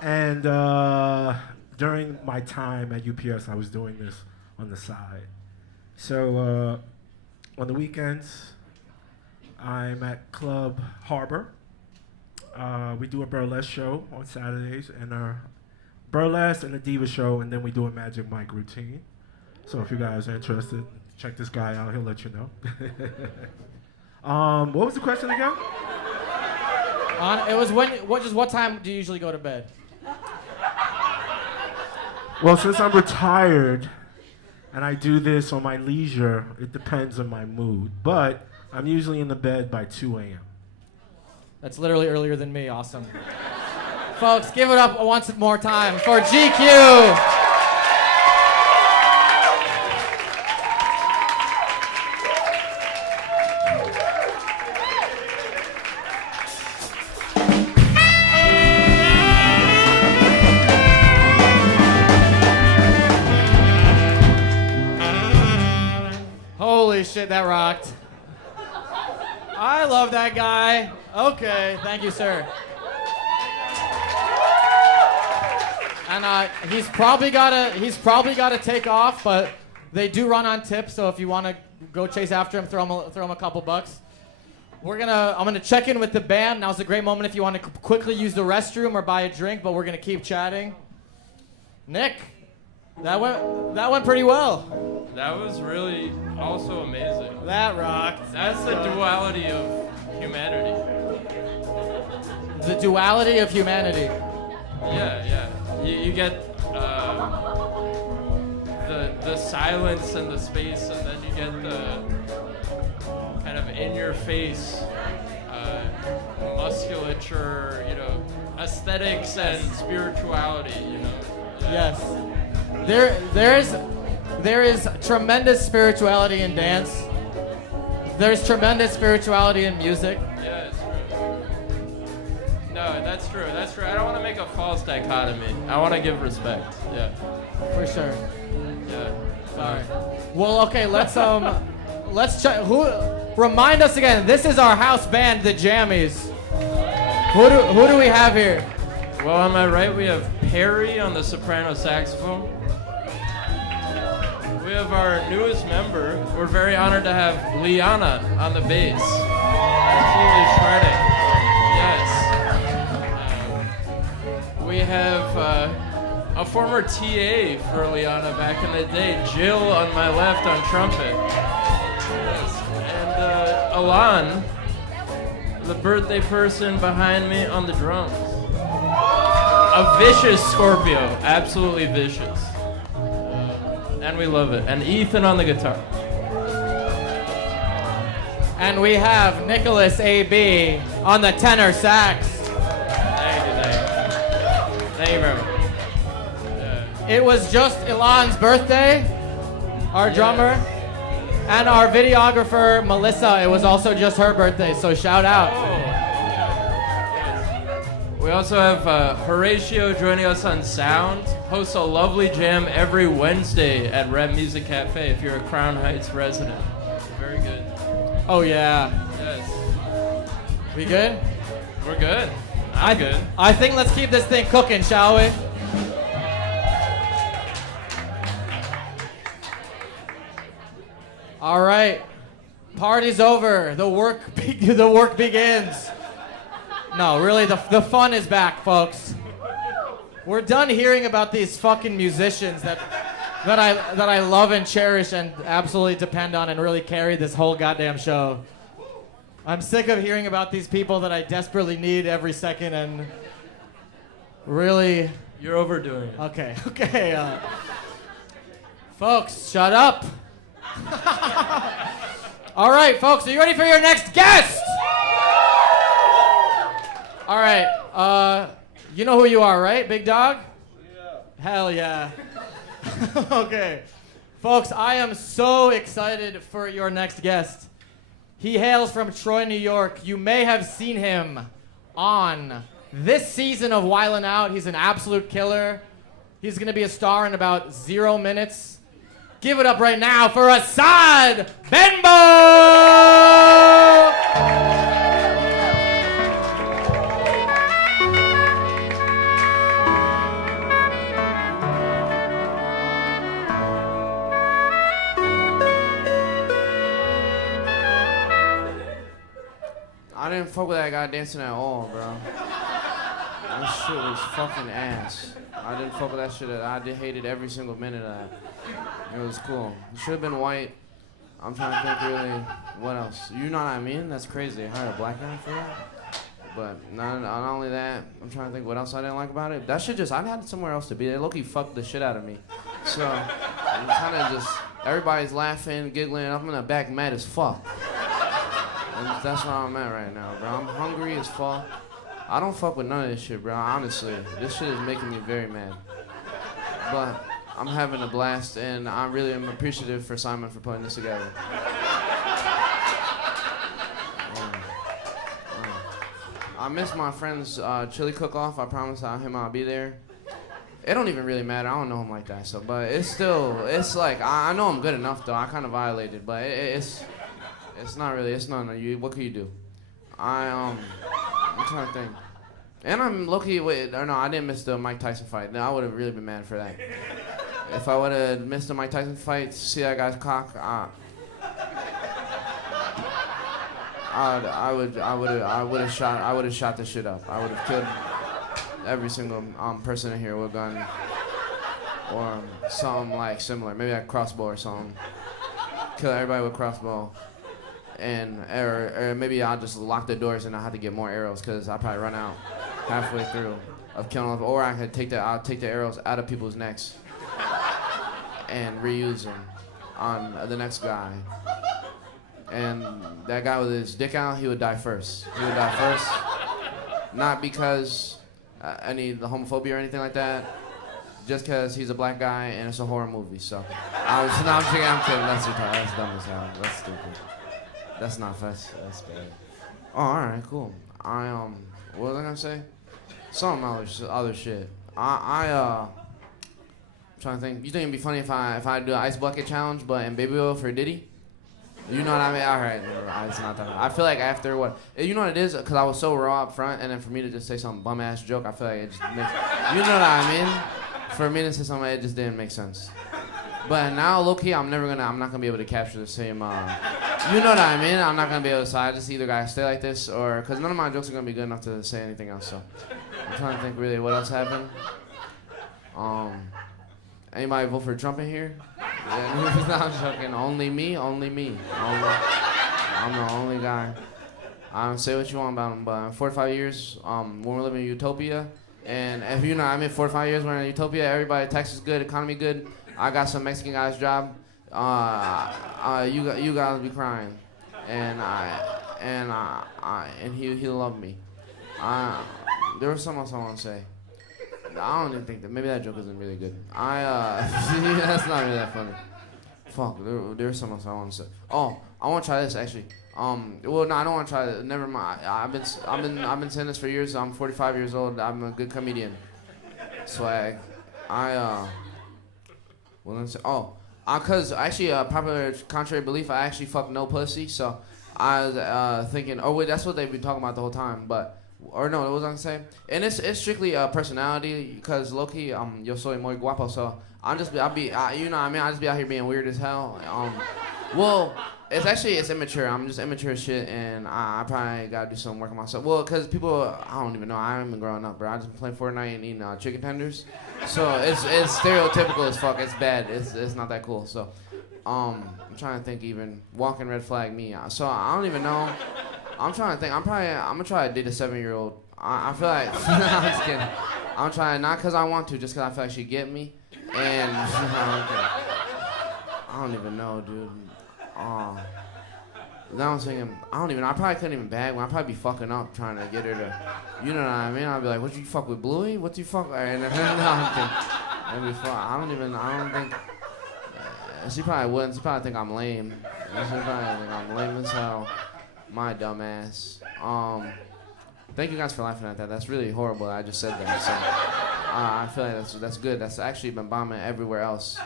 And during my time at UPS, I was doing this on the side. So on the weekends, I'm at Club Harbor. We do a burlesque show on Saturdays, and our burlesque and a diva show, and then we do a Magic Mike routine. So if you guys are interested, check this guy out. He'll let you know. What was the question again? It was what time do you usually go to bed? Well, since I'm retired and I do this on my leisure, it depends on my mood. But I'm usually in the bed by 2 a.m. That's literally earlier than me. Awesome. Folks, give it up once more time for GQ. Holy shit, that rocked. I love that guy. Okay, thank you, sir. And he's probably gotta take off, but they do run on tips. So if you want to go chase after him, throw him a couple bucks. I'm gonna check in with the band. Now's a great moment if you want to quickly use the restroom or buy a drink, but we're gonna keep chatting. Nick, that went pretty well. That was really also amazing. That rocked. That's the duality of humanity. The duality of humanity. Yeah. You get the silence and the space, and then you get the kind of in-your-face musculature, aesthetics and spirituality, Yes. There is tremendous spirituality in dance. There's tremendous spirituality in music. Yeah, it's true. No, that's true. I don't want to make a false dichotomy. I want to give respect. Yeah. For sure. Yeah. Sorry. Well, okay, let's check. Remind us again, this is our house band, the Jammies. Who do we have here? Well, on my right, we have Perry on the soprano saxophone. We have our newest member. We're very honored to have Liana on the bass. Absolutely shredding. Yes. We have a former TA for Liana back in the day, Jill on my left on trumpet. Yes. And Alan, the birthday person behind me on the drums. A vicious Scorpio, absolutely vicious. And we love it. And Ethan on the guitar. And we have Nicholas A.B. on the tenor sax. Thank you very much. It was just Ilan's birthday, our drummer, and our videographer, Melissa. It was also just her birthday, so shout out. We also have Horatio joining us on sound. Hosts a lovely jam every Wednesday at Rep Music Cafe if you're a Crown Heights resident. Very good. Oh, yeah. Yes. We good? We're good. I'm good. I think let's keep this thing cooking, shall we? All right. Party's over. The work begins. No, really, the fun is back, folks. We're done hearing about these fucking musicians that I love and cherish and absolutely depend on and really carry this whole goddamn show. I'm sick of hearing about these people that I desperately need every second and really... You're overdoing it. Okay. Folks, shut up. All right, folks, are you ready for your next guest? All right, you know who you are, right, big dog? Yeah. Hell yeah. Okay. Folks, I am so excited for your next guest. He hails from Troy, New York. You may have seen him on this season of Wildin' Out. He's an absolute killer. He's going to be a star in about 0 minutes. Give it up right now for ASAD BENBOW! I didn't fuck with that guy dancing at all, bro. That shit was fucking ass. I didn't fuck with that shit. Hated every single minute of that. It was cool. It should have been white. I'm trying to think really, what else? You know what I mean? That's crazy. I hired a black guy for that. But not only that, I'm trying to think what else I didn't like about it. That shit I had somewhere else to be. They low-key fucked the shit out of me. So, I'm kind of just, everybody's laughing, giggling, I'm in the back mad as fuck. And that's where I'm at right now, bro. I'm hungry as fuck. I don't fuck with none of this shit, bro. Honestly, this shit is making me very mad. But I'm having a blast, and I really am appreciative for Simon for putting this together. I miss my friend's chili cook-off. I promised him I'll be there. It don't even really matter. I don't know him like that, so. But it's like I know I'm good enough though. I kind of violated, but it's not really. It's not. What can you do? I'm trying to think. And I'm lucky. I didn't miss the Mike Tyson fight. No, I would have really been mad for that. If I would have missed the Mike Tyson fight, see that guy's cock, I would have shot this shit up. I would have killed every single person in here with a gun or something like similar. Maybe a crossbow or something. Kill everybody with a crossbow. And or maybe I'll just lock the doors and I'll have to get more arrows because I'll probably run out halfway through of killing them. Or I'll take the arrows out of people's necks and reuse them on the next guy. And that guy with his dick out, he would die first. He would die first. Not because the homophobia or anything like that. Just because he's a black guy and it's a horror movie. So I'm kidding. That's retarded. That's dumb as hell. That's stupid. That's not fast. That's bad. Oh, all right, cool. What was I gonna say? Some other shit. I'm trying to think. You think it'd be funny if I do an ice bucket challenge, but in baby oil for Diddy? You know what I mean? All right, it's not that. I feel like after what? You know what it is? Because I was so raw up front, and then for me to just say some bum ass joke, I feel like it just makes. You know what I mean? For me to say something, it just didn't make sense. But now, low key, I'm not gonna be able to capture the same. You know what I mean? I'm not gonna be able to. So I just either gotta stay like this, or because none of my jokes are gonna be good enough to say anything else. So I'm trying to think really what else happened. Anybody vote for Trump in here? Yeah, no, I'm joking. Only me. I'm the only guy. I don't say what you want about him, but in 4 to 5 years, when we're living in utopia, and if you know, 4 to 5 years we're in utopia, everybody, tax is good, economy good. I got some Mexican guy's job. You guys be crying, and he loved me. There was something else I want to say. I don't even think that. Maybe that joke isn't really good. That's not really that funny. Fuck. There's something else I want to say. Oh, I want to try this actually. Well, no, I don't want to try that. Never mind. I've been saying this for years. I'm 45 years old. I'm a good comedian. Swag. Well, let's say. Cause actually, popular contrary belief, I actually fuck no pussy. So I was thinking, oh wait, that's what they've been talking about the whole time, but. Or no, what was I gonna say? And it's strictly personality, because low-key, yo soy muy guapo, so I'll be you know what I mean? I'll just be out here being weird as hell. Well, It's immature. I'm just immature as shit, and I probably gotta do some work on myself. Well, cause people, I don't even know. I haven't been growing up, bro. I just been playing Fortnite and eating chicken tenders, so it's stereotypical as fuck. It's bad. It's not that cool. So, I'm trying to think. Even walking red flag me. So I don't even know. I'm trying to think. I'm gonna try to date a 7-year-old. I feel like I'm just kidding. I'm trying not cause I want to, just cause I feel like she'd get me, and I don't even know, dude. Now I'm thinking, I probably couldn't even bag one. I'd probably be fucking up trying to get her to, you know what I mean? I'd be like, what you fuck with Bluey? What you fuck? And then I don't think, she probably wouldn't. She probably think I'm lame. She probably think I'm lame as hell. My dumb ass. Thank you guys for laughing at that. That's really horrible. I just said that. So, I feel like that's good. That's actually been bombing everywhere else.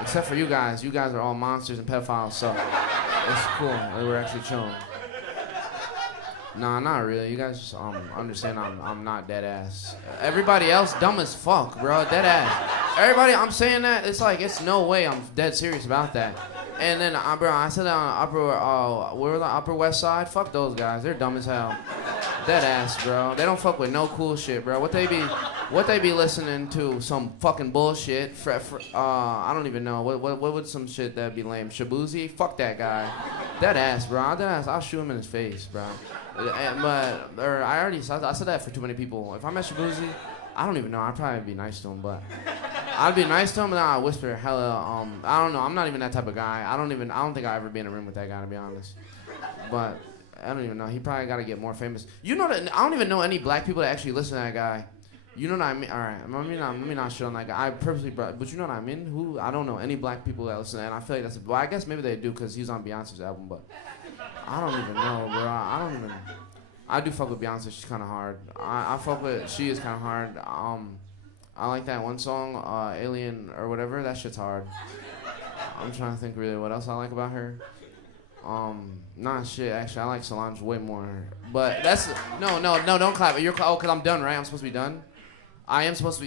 Except for you guys. You guys are all monsters and pedophiles, so it's cool. We're actually chilling. Nah, not really. You guys just understand I'm not dead ass. Everybody else dumb as fuck, bro. Dead ass. Everybody, I'm saying that, it's like, it's no way I'm dead serious about that. And then, bro, I said that on where was the Upper West Side? Fuck those guys. They're dumb as hell. Dead ass, bro. They don't fuck with no cool shit, bro. What they be listening to? Some fucking bullshit. I don't even know. What would some shit that be lame? Shabuzi? Fuck that guy. Dead ass, bro. I'll shoot him in his face, bro. I said that for too many people. If I met Shabuzi, I don't even know. I'd probably be nice to him, but I'd be nice to him, and then I'd whisper hella. I don't know. I'm not even that type of guy. I don't think I'll ever be in a room with that guy, to be honest. But I don't even know. He probably got to get more famous. You know that I don't even know any black people that actually listen to that guy. You know what I mean? All right, let me not shit on that guy. I purposely brought, but you know what I mean? I don't know any black people that listen, and I feel like that's. Well, I guess maybe they do because he's on Beyonce's album, but I don't even know, bro. I do fuck with Beyonce. She's kind of hard. I fuck with. She is kind of hard. I like that one song, Alien or whatever. That shit's hard. I'm trying to think really what else I like about her. Nah, shit. Actually, I like Solange way more. But that's no. Don't clap. Cause I'm done, right? I'm supposed to be done. I'm supposed to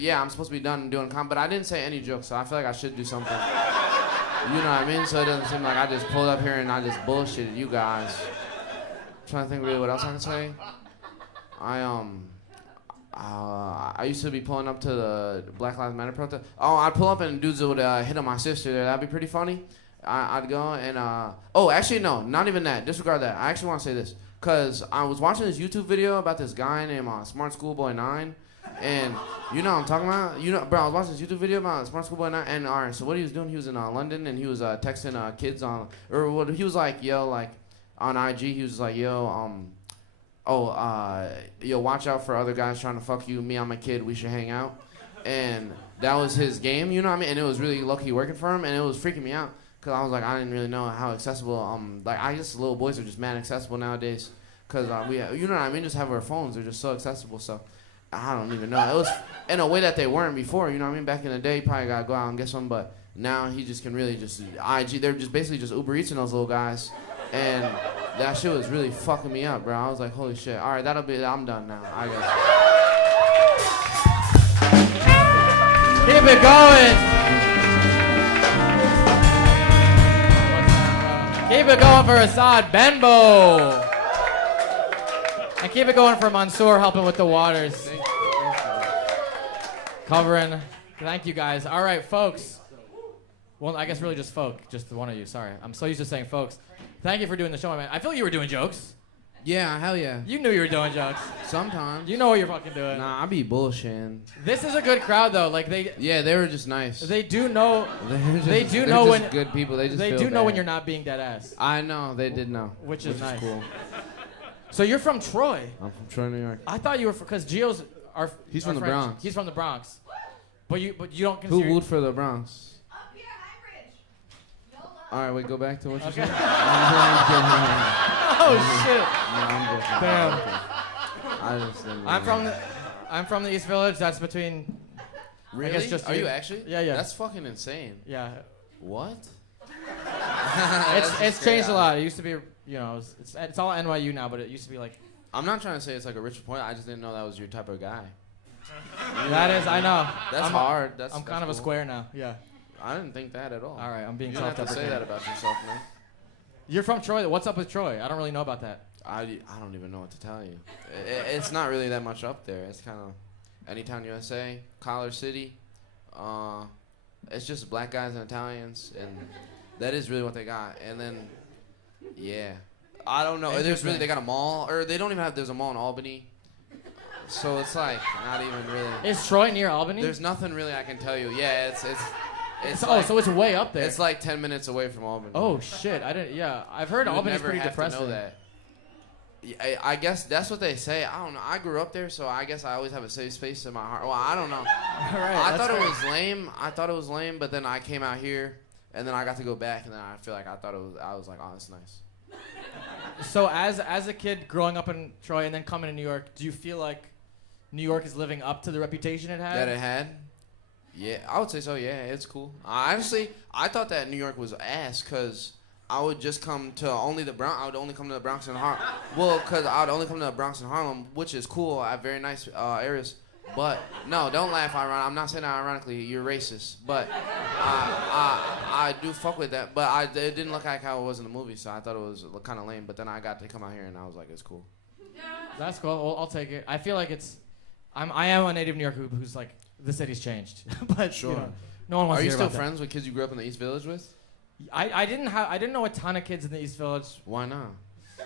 be done doing but I didn't say any jokes, so I feel like I should do something. You know what I mean? So it doesn't seem like I just pulled up here and I just bullshitted you guys. I'm trying to think really what else I can say. I used to be pulling up to the Black Lives Matter protest. I'd pull up and dudes would hit on my sister there. That'd be pretty funny. I'd go and actually no, not even that. Disregard that. I actually want to say this because I was watching this YouTube video about this guy named Smart Schoolboy 9. And you know what I'm talking about? You know, bro, I was watching this YouTube video about Smart Schoolboy 9, and alright, so what he was doing, he was in London, and he was texting kids on, or what he was like, yo, like, on IG, he was like, yo, watch out for other guys trying to fuck you, me, I'm a kid, we should hang out, and that was his game, you know what I mean, and it was really lucky working for him, and it was freaking me out, because I was like, I didn't really know how accessible, like, I guess little boys are just mad accessible nowadays, because we, you know what I mean, just have our phones, they're just so accessible, so. I don't even know. It was in a way that they weren't before, you know what I mean? Back in the day, you probably got to go out and get some, but now he just can really just, IG, they're just basically just Uber Eats those little guys. And that shit was really fucking me up, bro. I was like, holy shit. All right, I'm done now, I guess. Keep it going. Keep it going for ASAD BENBOW. And keep it going for Mansoor helping with the waters. Thank you. Covering. Thank you guys. All right, folks. Well, I guess really just just one of you. Sorry. I'm so used to saying folks. Thank you for doing the show, man. I feel like you were doing jokes. Yeah, hell yeah. You knew you were doing jokes. Sometimes. You know what you're fucking doing. Nah, I be bullshitting. This is a good crowd, though. Like Yeah, they were just nice. They do know. They're just good people. They just. They feel do know bad. when you're not being dead ass. I know. They did know. Which is nice. Cool. So you're from Troy. I'm from Troy, New York. I thought you were because Gio's our. He's from the Bronx. He's from the Bronx. But you don't Who consider. wooed for the Bronx? Up here, Highbridge. All right, we go back to what you said. Oh shit! No, I'm joking. Damn. I just didn't I'm from the East Village. That's between. Really? I guess just Are you actually? Yeah. That's fucking insane. Yeah. What? It's changed a lot. It used to be, it's all NYU now, but it used to be like. I'm not trying to say it's like a rich point. I just didn't know that was your type of guy. That is, I know. That's hard. I'm kind of a square now. Yeah. I didn't think that at all. All right, I'm being You don't have to say that about yourself, man. You're from Troy. What's up with Troy? I don't really know about that. I don't even know what to tell you. It's not really that much up there. It's kind of Anytown, USA, Collar City. It's just black guys and Italians, and that is really what they got. And then, yeah, I don't know. They got a mall, or they don't even have. There's a mall in Albany, so it's like not even really. Is Troy near Albany? There's nothing really I can tell you. Yeah, it's so it's way up there. It's like 10 minutes away from Albany. Oh shit! I didn't. Yeah, I've heard Albany's pretty depressing. To know that. I guess that's what they say. I don't know. I grew up there, so I guess I always have a safe space in my heart. Well, I don't know. Right, I thought it was lame. But then I came out here, and then I got to go back, and then I feel like I was like, oh, that's nice. So as a kid growing up in Troy and then coming to New York, do you feel like New York is living up to the reputation it had? That it had? Yeah, I would say so. Yeah, it's cool. Honestly, I thought that New York was ass because I would just come to only the Bronx. I would only come to the Bronx and Harlem. Well, because I would only come to the Bronx and Harlem, which is cool. I have very nice areas. But no, don't laugh. I'm not saying that ironically. You're racist. But I do fuck with that. But it didn't look like how it was in the movie, so I thought it was kind of lame. But then I got to come out here, and I was like, it's cool. That's cool. Well, I'll take it. I feel like I am a native New Yorker who's like, the city's changed. But sure. You know, no one wants to hear about that. Are you still friends with kids you grew up in the East Village with? I didn't know a ton of kids in the East Village. Why not?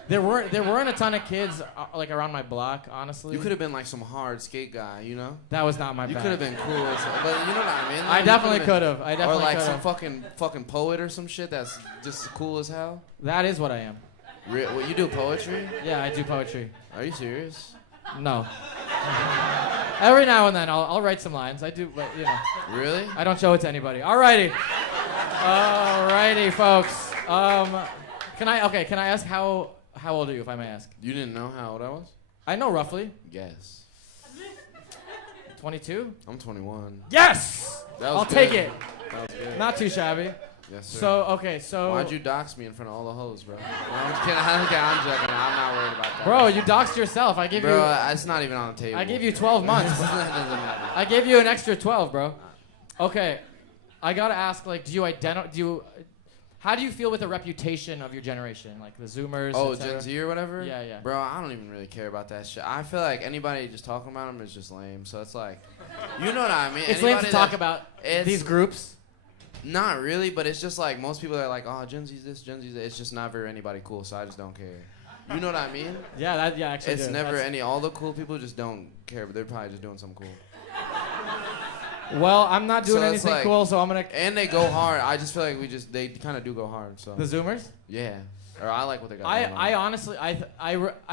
There weren't a ton of kids like around my block, honestly. You could have been like some hard skate guy, you know? That was not my bag. You could have been cool, but you know what I mean? I definitely could have. Or like some fucking poet or some shit that's just cool as hell. That is what I am. What, you do poetry? Yeah, I do poetry. Are you serious? No. Every now and then I'll write some lines. I do, but you know. Really? I don't show it to anybody. Alrighty, folks. Can I ask how old are you, if I may ask? You didn't know how old I was? I know roughly. Guess. 22? I'm 21. Yes! I'll take it. That was good. Not too shabby. Yes, sir. So why'd you dox me in front of all the hoes, bro? I'm just kidding. I'm joking. I'm not worried about that. Bro, you doxed yourself. It's not even on the table. I gave you 12 months. I gave you an extra 12, bro. Okay, I gotta ask, like, how do you feel with the reputation of your generation, like the Zoomers? Oh, Gen Z or whatever? Yeah. Bro, I don't even really care about that shit. I feel like anybody just talking about them is just lame. So it's like, you know what I mean? It's lame to talk about these groups. Not really, but it's just like most people are like, oh, Gen Z's this, Gen Z's that. It's just never anybody cool, so I just don't care. You know what I mean? Yeah, actually. It's never all the cool people just don't care, but they're probably just doing something cool. Well, I'm not doing anything like, cool, so I'm gonna. And they go hard. I just feel like they kind of do go hard. So the Zoomers? Yeah. Or I like what they got. I honestly,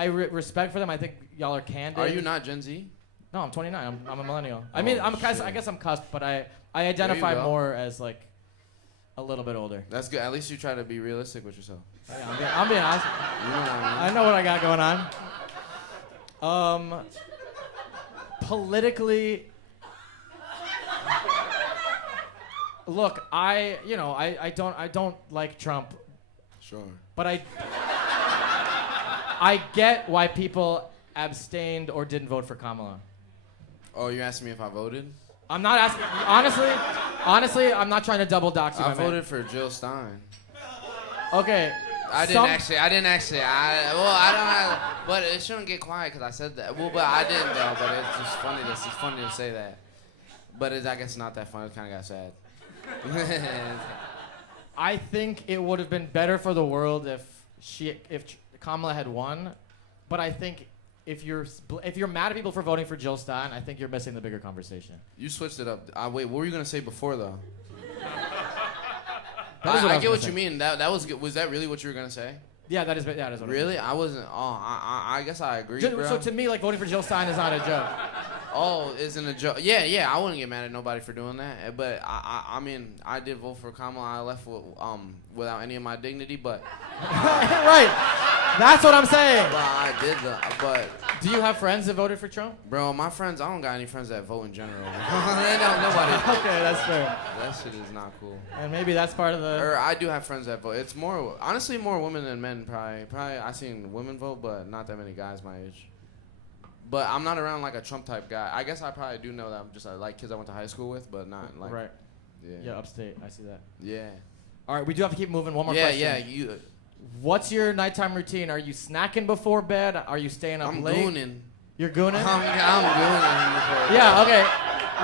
respect for them. I think y'all are candid. Are you not Gen Z? No, I'm 29. I'm a millennial. I mean, I guess I'm cusp, but I identify more as like a little bit older. That's good. At least you try to be realistic with yourself. Yeah, I'm being honest. You know what I mean? I know what I got going on. Politically, look, I don't like Trump. Sure. But I get why people abstained or didn't vote for Kamala. Oh, you're asking me if I voted? I'm not asking. Honestly, I'm not trying to double dox you. I voted for Jill Stein. Okay. I didn't actually. I don't have. But it shouldn't get quiet because I said that. Well, but I didn't though. But it's just funny. It's funny to say that. But I guess it's not that funny. It kind of got sad. I think it would have been better for the world if Kamala had won. But I think if you're mad at people for voting for Jill Stein, I think you're missing the bigger conversation. You switched it up. Wait, what were you gonna say before though? I get what you mean. Was that really what you were gonna say? Yeah, that is what really? I wasn't. Oh, I guess I agree, bro. So to me, like voting for Jill Stein is not a joke. Oh, isn't a joke? Yeah. I wouldn't get mad at nobody for doing that. But I mean, I did vote for Kamala. I left without any of my dignity. But right, that's what I'm saying. Well, I did but. Do you have friends that voted for Trump? Bro, my friends, I don't got any friends that vote in general. Nobody. Okay, that's fair. That shit is not cool. And maybe that's part of the. Or I do have friends that vote. It's honestly more women than men. Probably I seen women vote, but not that many guys my age. But I'm not around like a Trump type guy. I guess I probably do know that I'm just like kids I went to high school with, but not like. Right. Yeah. Yeah, upstate. I see that. Yeah. All right, we do have to keep moving. One more question. Yeah. What's your nighttime routine? Are you snacking before bed? Are you staying up I'm late? gooning. You're gooning? I'm gooning. Yeah. Okay.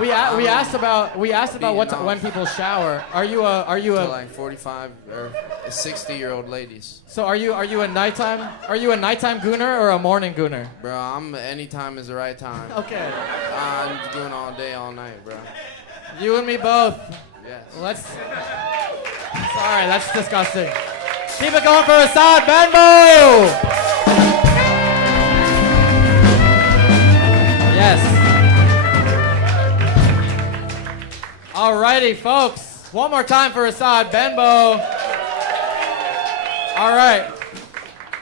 We asked about what Beating when off. people shower. Are you To a like 45 or 60-year-old ladies. so are you a nighttime gooner or a morning gooner? Bro, I'm anytime is the right time. Okay. I'm doing all day, all night, bro. You and me both. Yes. Sorry, that's disgusting. Keep it going for ASAD BENBOW! Yes. Alrighty, folks. One more time for ASAD BENBOW. All right.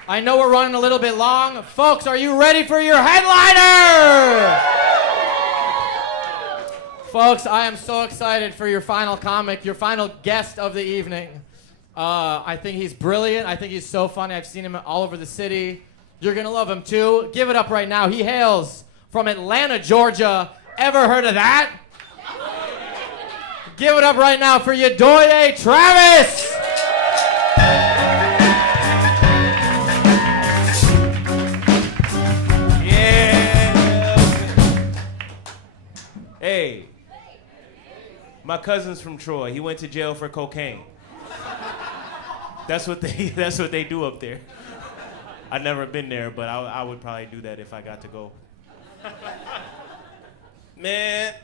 I know we're running a little bit long. Folks, are you ready for your headliner? Folks, I am so excited for your final comic, your final guest of the evening. I think he's brilliant. I think he's so funny. I've seen him all over the city. You're going to love him too. Give it up right now. He hails from Atlanta, Georgia. Ever heard of that? Give it up right now for YEDOYE Travis. Yeah. Hey. My cousin's from Troy. He went to jail for cocaine. That's what they do up there. I've never been there, but I would probably do that if I got to go. Man,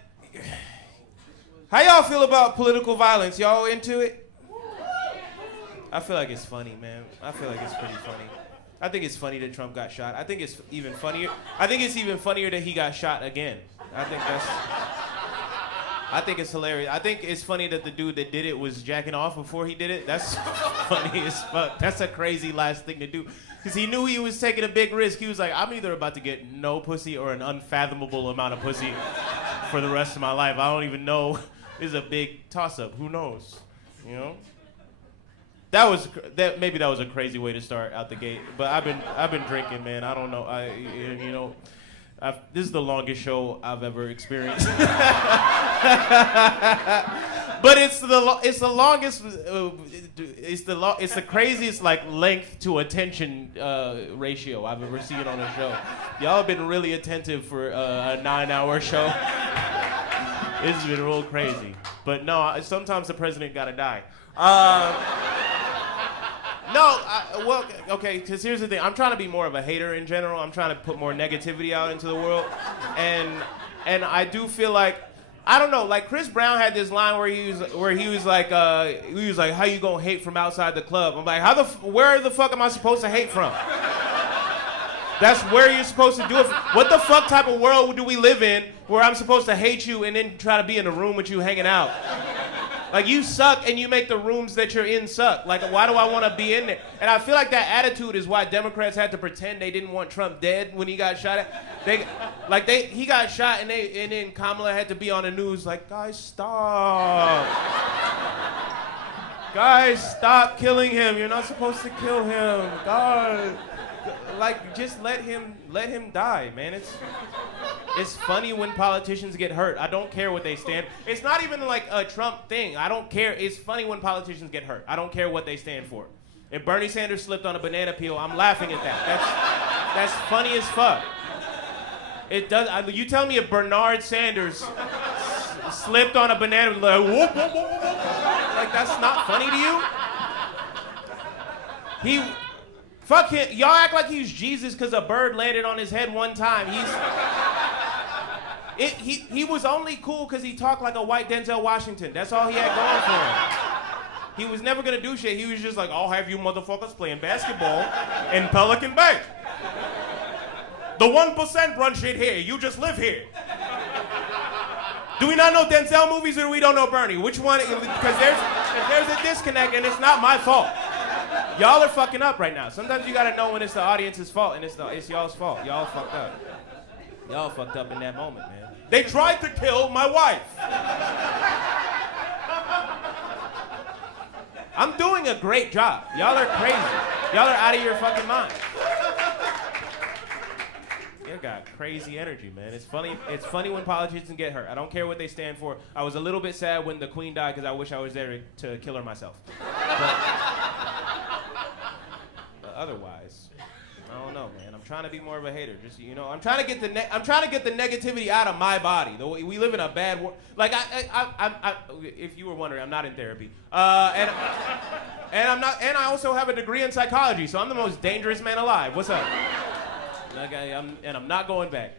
how y'all feel about political violence? Y'all into it? I feel like it's funny, man. I feel like it's pretty funny. I think it's funny that Trump got shot. I think it's even funnier. I think it's even funnier that he got shot again. I think it's hilarious. I think it's funny that the dude that did it was jacking off before he did it. That's funny as fuck. That's a crazy last thing to do. Because he knew he was taking a big risk. He was like, I'm either about to get no pussy or an unfathomable amount of pussy for the rest of my life. I don't even know. It's a big toss-up. Who knows? You know? Maybe that was a crazy way to start out the gate. But I've been drinking, man. I don't know. This is the longest show I've ever experienced. But it's the longest. It's the craziest length to attention ratio I've ever seen on a show. Y'all have been really attentive for a 9-hour show. It's been real crazy. But no, sometimes the president gotta die. Okay, because here's the thing. I'm trying to be more of a hater in general. I'm trying to put more negativity out into the world. And I do feel like, I don't know, like Chris Brown had this line where he was like, how you gonna hate from outside the club? I'm like, where the fuck am I supposed to hate from? That's where you're supposed to do it. What the fuck type of world do we live in where I'm supposed to hate you and then try to be in a room with you hanging out? Like, you suck and you make the rooms that you're in suck. Like, why do I want to be in there? And I feel like that attitude is why Democrats had to pretend they didn't want Trump dead when he got shot at. He got shot and then Kamala had to be on the news like, guys, stop. Guys, stop killing him. You're not supposed to kill him. God. Like, just let him die, man. It's funny when politicians get hurt. I don't care what they stand. It's not even like a Trump thing. I don't care. It's funny when politicians get hurt. I don't care what they stand for. If Bernie Sanders slipped on a banana peel, I'm laughing at that. That's funny as fuck. It does. You tell me if Bernard Sanders slipped on a banana, like, whoop, whoop, whoop, whoop. Like, that's not funny to you? Fuck him. Y'all act like he's Jesus because a bird landed on his head one time. He was only cool because he talked like a white Denzel Washington. That's all he had going for him. He was never gonna do shit. He was just like, I'll have you motherfuckers playing basketball in Pelican Bay. The 1% run shit here. You just live here. Do we not know Denzel movies or we don't know Bernie? Which one? Because there's a disconnect and it's not my fault. Y'all are fucking up right now. Sometimes you gotta know when it's the audience's fault and it's y'all's fault. Y'all fucked up. Y'all fucked up in that moment, man. They tried to kill my wife. I'm doing a great job. Y'all are crazy. Y'all are out of your fucking mind. You got crazy energy, man. It's funny. It's funny when politicians get hurt. I don't care what they stand for. I was a little bit sad when the Queen died because I wish I was there to kill her myself. otherwise. I don't know, man. I'm trying to be more of a hater. Just I'm trying to get the negativity out of my body. We live in a bad world. Like I if you were wondering, I'm not in therapy. And I'm not. And I also have a degree in psychology, so I'm the most dangerous man alive. What's up? Like I'm not going back.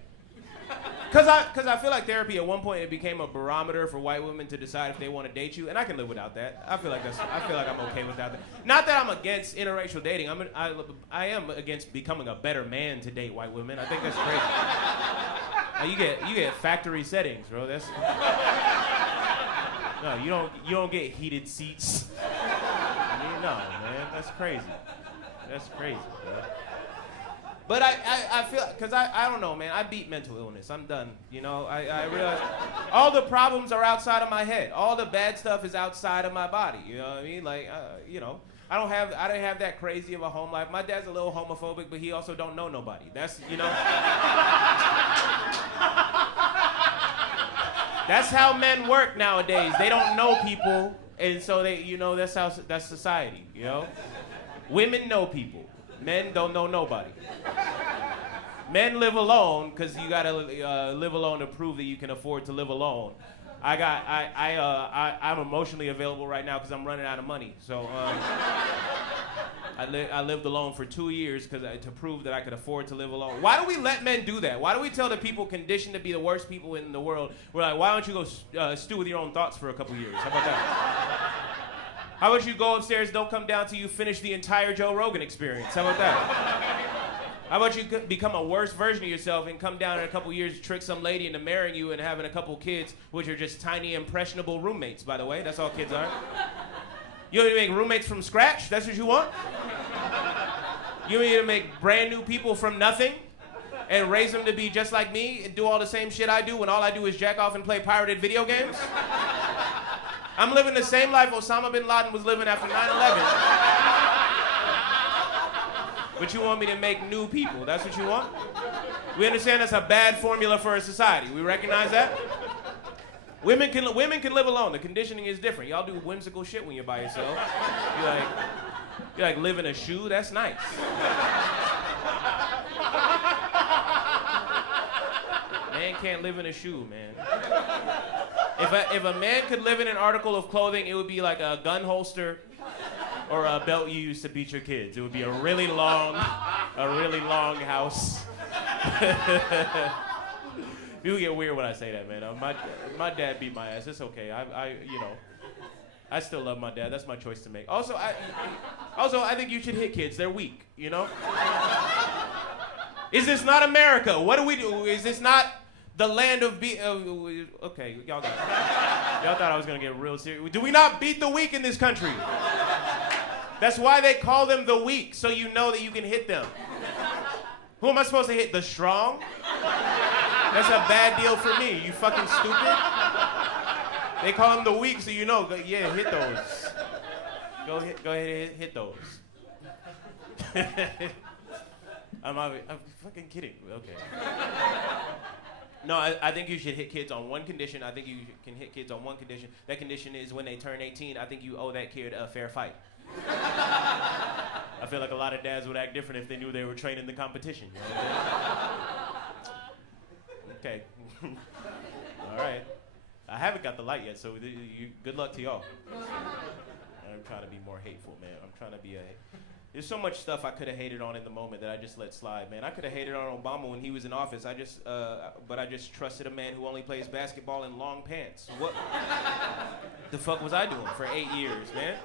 Cause I feel like therapy at one point it became a barometer for white women to decide if they want to date you, and I can live without that. I feel like I'm okay without that. Not that I'm against interracial dating. I am against becoming a better man to date white women. I think that's crazy. You get factory settings, bro. That's no, you don't get heated seats. No, man, that's crazy. That's crazy, bro. But I feel, because I don't know, man, I beat mental illness. I'm done, I realize all the problems are outside of my head. All the bad stuff is outside of my body, you know what I mean? Like, I didn't have that crazy of a home life. My dad's a little homophobic, but he also don't know nobody. That's, that's how men work nowadays. They don't know people, and so they, that's society, Women know people. Men don't know nobody. Men live alone because you gotta live alone to prove that you can afford to live alone. I'm emotionally available right now because I'm running out of money. So I lived alone for 2 years to prove that I could afford to live alone. Why do we let men do that? Why do we tell the people conditioned to be the worst people in the world? We're like, why don't you go stew with your own thoughts for a couple years? How about that? How about you go upstairs, don't come down till you finish the entire Joe Rogan experience? How about that? How about you become a worse version of yourself and come down in a couple years, trick some lady into marrying you and having a couple kids, which are just tiny, impressionable roommates, by the way. That's all kids are. You want me to make roommates from scratch? That's what you want? You want me to make brand new people from nothing and raise them to be just like me and do all the same shit I do when all I do is jack off and play pirated video games? I'm living the same life Osama bin Laden was living after 9/11. But you want me to make new people, that's what you want? We understand that's a bad formula for a society. We recognize that? Women can live alone. The conditioning is different. Y'all do whimsical shit when you're by yourself. You like live in a shoe, that's nice. Man can't live in a shoe, man. If a man could live in an article of clothing, it would be like a gun holster or a belt you use to beat your kids. It would be a really long house. People get weird when I say that, man. My dad beat my ass. It's okay. I still love my dad. That's my choice to make. Also, I think you should hit kids. They're weak, Is this not America? What do we do? Is this not the land of okay, y'all thought I was gonna get real serious. Do we not beat the weak in this country? That's why they call them the weak, so you know that you can hit them. Who am I supposed to hit? The strong? That's a bad deal for me. You fucking stupid. They call them the weak, so you know. Yeah, hit those. Go ahead, hit those. I'm fucking kidding. Okay. No, I think you should hit kids on one condition. I think you can hit kids on one condition. That condition is when they turn 18, I think you owe that kid a fair fight. I feel like a lot of dads would act different if they knew they were training the competition. Okay. All right. I haven't got the light yet, so good luck to y'all. I'm trying to be more hateful, man. I'm trying to be There's so much stuff I could have hated on in the moment that I just let slide, man. I could have hated on Obama when he was in office. But I just trusted a man who only plays basketball in long pants. What the fuck was I doing for 8 years, man?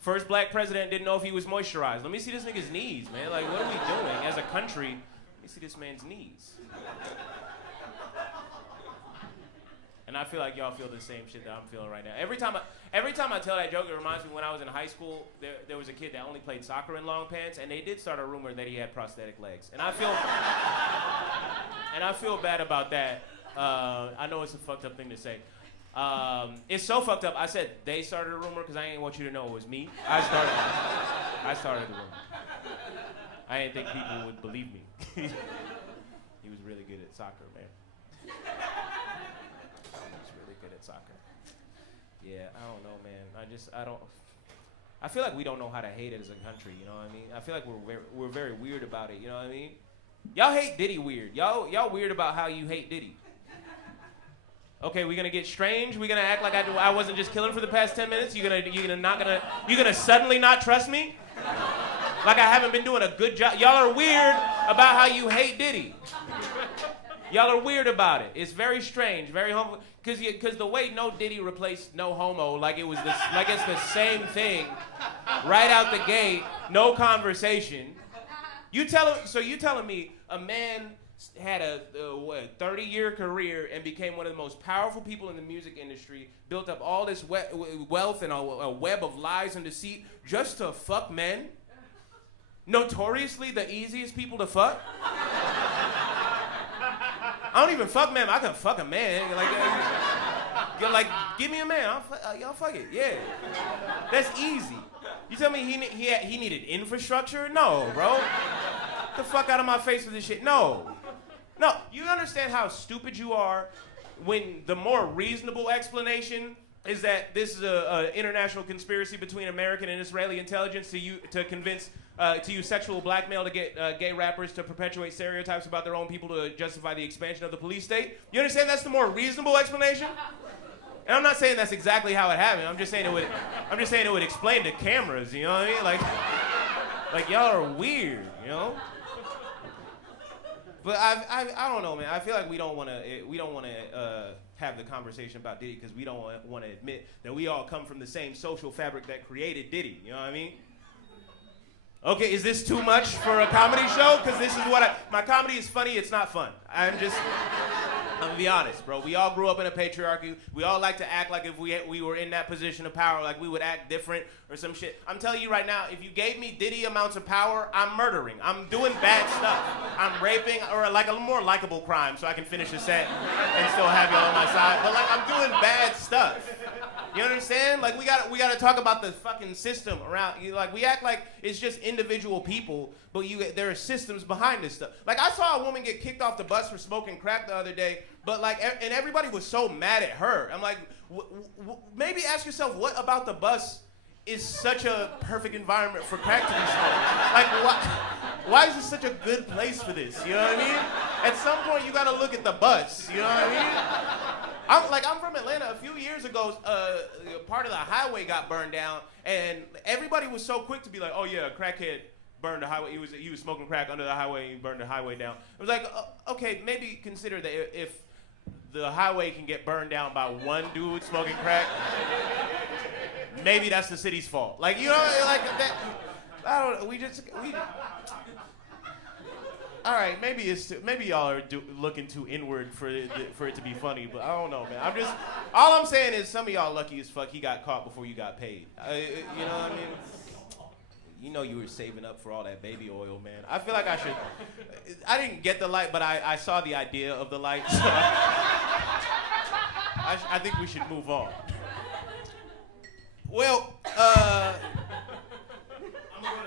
First black president didn't know if he was moisturized. Let me see this nigga's knees, man. Like, what are we doing as a country? Let me see this man's knees. And I feel like y'all feel the same shit that I'm feeling right now. Every time I tell that joke, it reminds me when I was in high school, there was a kid that only played soccer in long pants, and they did start a rumor that he had prosthetic legs. And I feel bad about that. I know it's a fucked up thing to say. It's so fucked up. I said they started a rumor because I didn't want you to know it was me. I started the rumor. I didn't think people would believe me. He was really good at soccer, man. Soccer. Yeah, I don't know, man. I feel like we don't know how to hate it as a country. You know what I mean? I feel like we're very weird about it. You know what I mean? Y'all hate Diddy weird. Y'all weird about how you hate Diddy. Okay, we gonna get strange. We gonna act like I wasn't just killing for the past 10 minutes. You gonna suddenly not trust me? Like I haven't been doing a good job. Y'all are weird about how you hate Diddy. Y'all are weird about it. It's very strange, very homo. Cause the way No Diddy replaced No Homo, like it's the same thing, right out the gate, no conversation. You telling me a man had a 30-year career and became one of the most powerful people in the music industry, built up all this wealth and a web of lies and deceit just to fuck men? Notoriously the easiest people to fuck? I don't even fuck men. I can fuck a man. Like give me a man. Y'all fuck it. Yeah. That's easy. You tell me he needed infrastructure? No, bro. Get the fuck out of my face with this shit. No. You understand how stupid you are when the more reasonable explanation is that this is an international conspiracy between American and Israeli intelligence to convince to use sexual blackmail to get gay rappers to perpetuate stereotypes about their own people to justify the expansion of the police state. You understand that's the more reasonable explanation? And I'm not saying that's exactly how it happened. I'm just saying it would explain to cameras. You know what I mean? Like y'all are weird. You know. But I don't know, man. I feel like we don't want to have the conversation about Diddy because we don't want to admit that we all come from the same social fabric that created Diddy. You know what I mean? Okay, is this too much for a comedy show? Because this is my comedy is funny. It's not fun. I'm gonna be honest, bro. We all grew up in a patriarchy. We all like to act like if we were in that position of power, like we would act different or some shit. I'm telling you right now, if you gave me Diddy amounts of power, I'm murdering. I'm doing bad stuff. I'm raping, or like a more likable crime, so I can finish the set and still have y'all on my side. But like I'm doing bad stuff. You understand? Like we gotta talk about the fucking system around. Like we act like it's just individual people, but there are systems behind this stuff. Like I saw a woman get kicked off the bus for smoking crack the other day, but and everybody was so mad at her. I'm like, maybe ask yourself, what about the bus is such a perfect environment for crack to be smoked? Like why is this such a good place for this? You know what I mean? At some point you gotta look at the bus. You know what I mean? I'm from Atlanta. A few years ago, part of the highway got burned down, and everybody was so quick to be like, "Oh yeah, a crackhead burned the highway. He was smoking crack under the highway and he burned the highway down." It was like, okay, maybe consider that if the highway can get burned down by one dude smoking crack, maybe that's the city's fault. Like you know, like that. I don't. We. All right, maybe y'all are looking too inward for it to be funny, but I don't know, man. All I'm saying is some of y'all lucky as fuck he got caught before you got paid. You know what I mean? You know you were saving up for all that baby oil, man. I feel like I didn't get the light, but I saw the idea of the light. So I think we should move on. Well, I'm gonna go to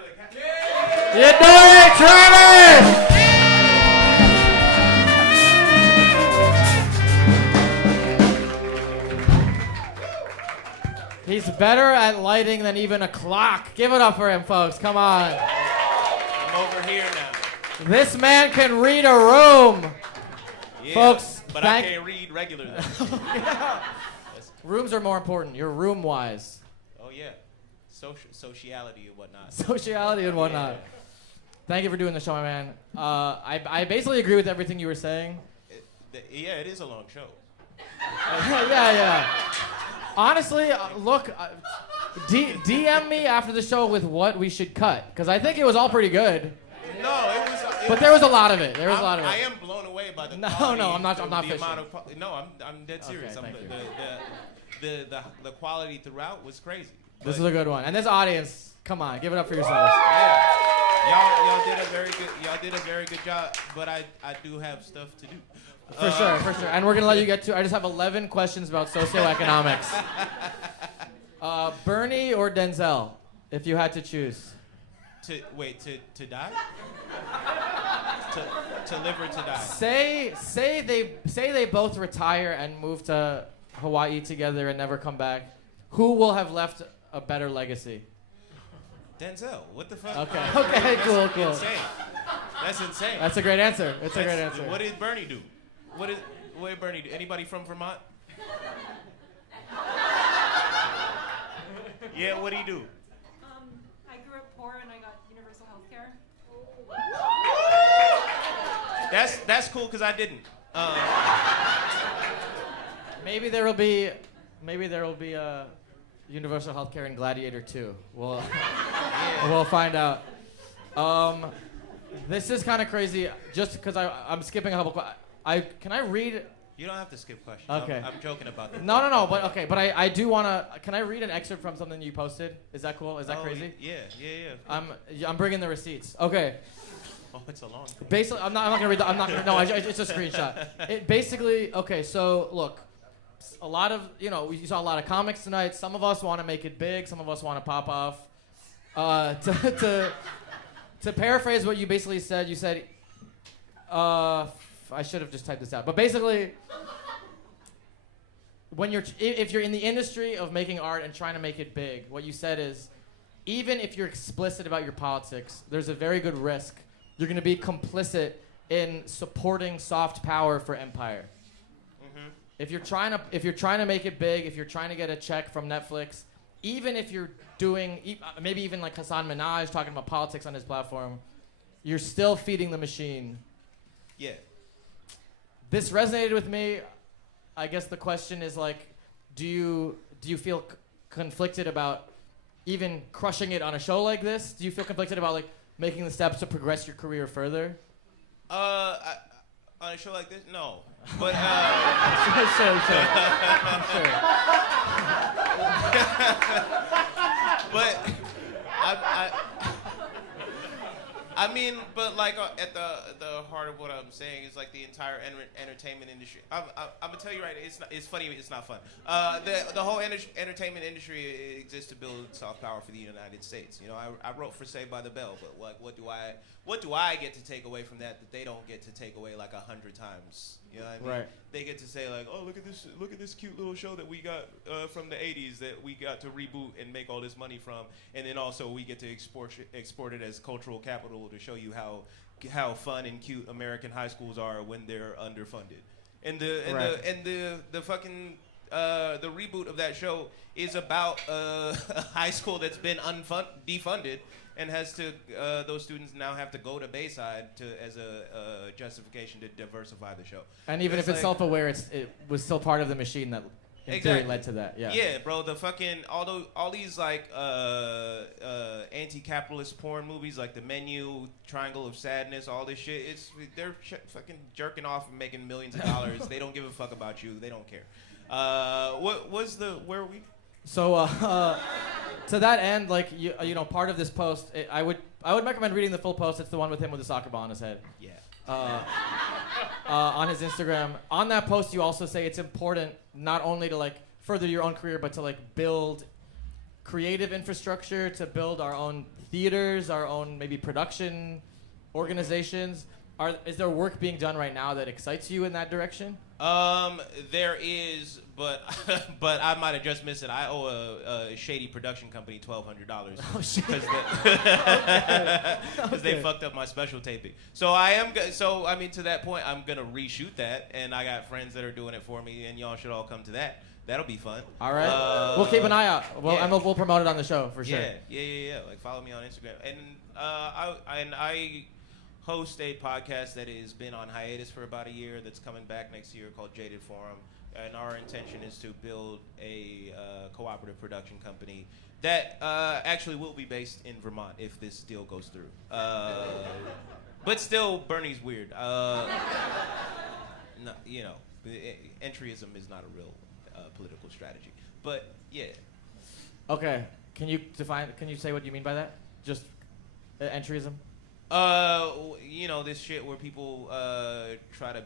the YEDOYE, Travis! He's better at lighting than even a clock. Give it up for him, folks. Come on. I'm over here now. This man can read a room. Yeah, folks, but I can't read regularly. Yeah. Rooms are more important. You're room-wise. Oh, yeah. Sociality and whatnot. Sociality and whatnot. Yeah. Thank you for doing the show, my man. I basically agree with everything you were saying. Yeah, it is a long show. Yeah. Honestly, look, DM me after the show with what we should cut, because I think it was all pretty good. No, but there was a lot of it. I am blown away by the quality. No, I'm not fishing. I'm dead serious. Okay, The quality throughout was crazy. This is a good one. And this audience, come on, give it up for yourselves. Yeah. Y'all did a very good job, but I do have stuff to do. For sure. And we're going to let you get to I just have 11 questions about socioeconomics. Bernie or Denzel, if you had to choose? To die? to live or to die? Say they both retire and move to Hawaii together and never come back. Who will have left a better legacy? Denzel. What the fuck? Okay. Okay. Cool. Cool. Insane. That's insane. That's a great answer. It's a great answer. What did Bernie do? What did Bernie do? Anybody from Vermont? Yeah, what did he do? I grew up poor and I got universal health care. That's cool because I didn't. Maybe there will be universal healthcare in Gladiator 2. We'll find out. This is kind of crazy. Just because I'm skipping a couple. Can I read? You don't have to skip questions. Okay. I'm joking about that. No. But okay. But I do wanna. Can I read an excerpt from something you posted? Is that cool? Is that crazy? Yeah. I'm bringing the receipts. Okay. Oh, it's a long thing. Basically, I'm not gonna read. No, it's a screenshot. It basically. Okay. So look. A lot of, you saw a lot of comics tonight. Some of us want to make it big. Some of us want to pop off. To paraphrase what you basically said, you said, I should have just typed this out. But basically, if you're in the industry of making art and trying to make it big, what you said is, even if you're explicit about your politics, there's a very good risk you're going to be complicit in supporting soft power for empire. If you're trying to make it big, if you're trying to get a check from Netflix, even if you're doing maybe even like Hassan Minhaj talking about politics on his platform, you're still feeding the machine. Yeah. This resonated with me. I guess the question is like, do you feel conflicted about even crushing it on a show like this? Do you feel conflicted about like making the steps to progress your career further? On a show like this, no. But sure. But I mean, but like at the heart of what I'm saying is like the entire entertainment industry. I'm gonna tell you right. It's funny. It's not fun. The whole entertainment industry exists to build soft power for the United States. I wrote for Saved by the Bell, but like, what do I get to take away from that they don't get to take away like 100 times? You know what I mean? Right. They get to say like, oh, look at this cute little show that we got from the 80s that we got to reboot and make all this money from, and then also we get to export it as cultural capital to show you how fun and cute American high schools are when they're underfunded. And the fucking the reboot of that show is about a high school that's been defunded and has to those students now have to go to Bayside as a justification to diversify the show. And even if it's self-aware, it was still part of the machine that in theory led to that. Yeah. Yeah, bro. The fucking all these like anti-capitalist porn movies like The Menu, Triangle of Sadness, all this shit. They're fucking jerking off and making millions of dollars. They don't give a fuck about you. They don't care. Where are we? So to that end, like part of this post, I would recommend reading the full post. It's the one with him with the soccer ball on his head. Yeah. On his Instagram. On that post, you also say it's important not only to like further your own career, but to like build creative infrastructure, to build our own theaters, our own maybe production organizations. Is there work being done right now that excites you in that direction? There is, but I might have just missed it. I owe a shady production company $1,200. Oh shit! Because they fucked up my special taping. So I mean, to that point, I'm gonna reshoot that, and I got friends that are doing it for me, and y'all should all come to that. That'll be fun. All right. We'll keep an eye out. We'll promote it on the show for sure. Yeah. Like follow me on Instagram, and I host a podcast that has been on hiatus for about a year that's coming back next year called Jaded Forum, and our intention is to build a cooperative production company that actually will be based in Vermont if this deal goes through. But still, Bernie's weird. Entryism is not a real political strategy. But yeah. Okay. Can you say what you mean by that? Just entryism? This shit where people try to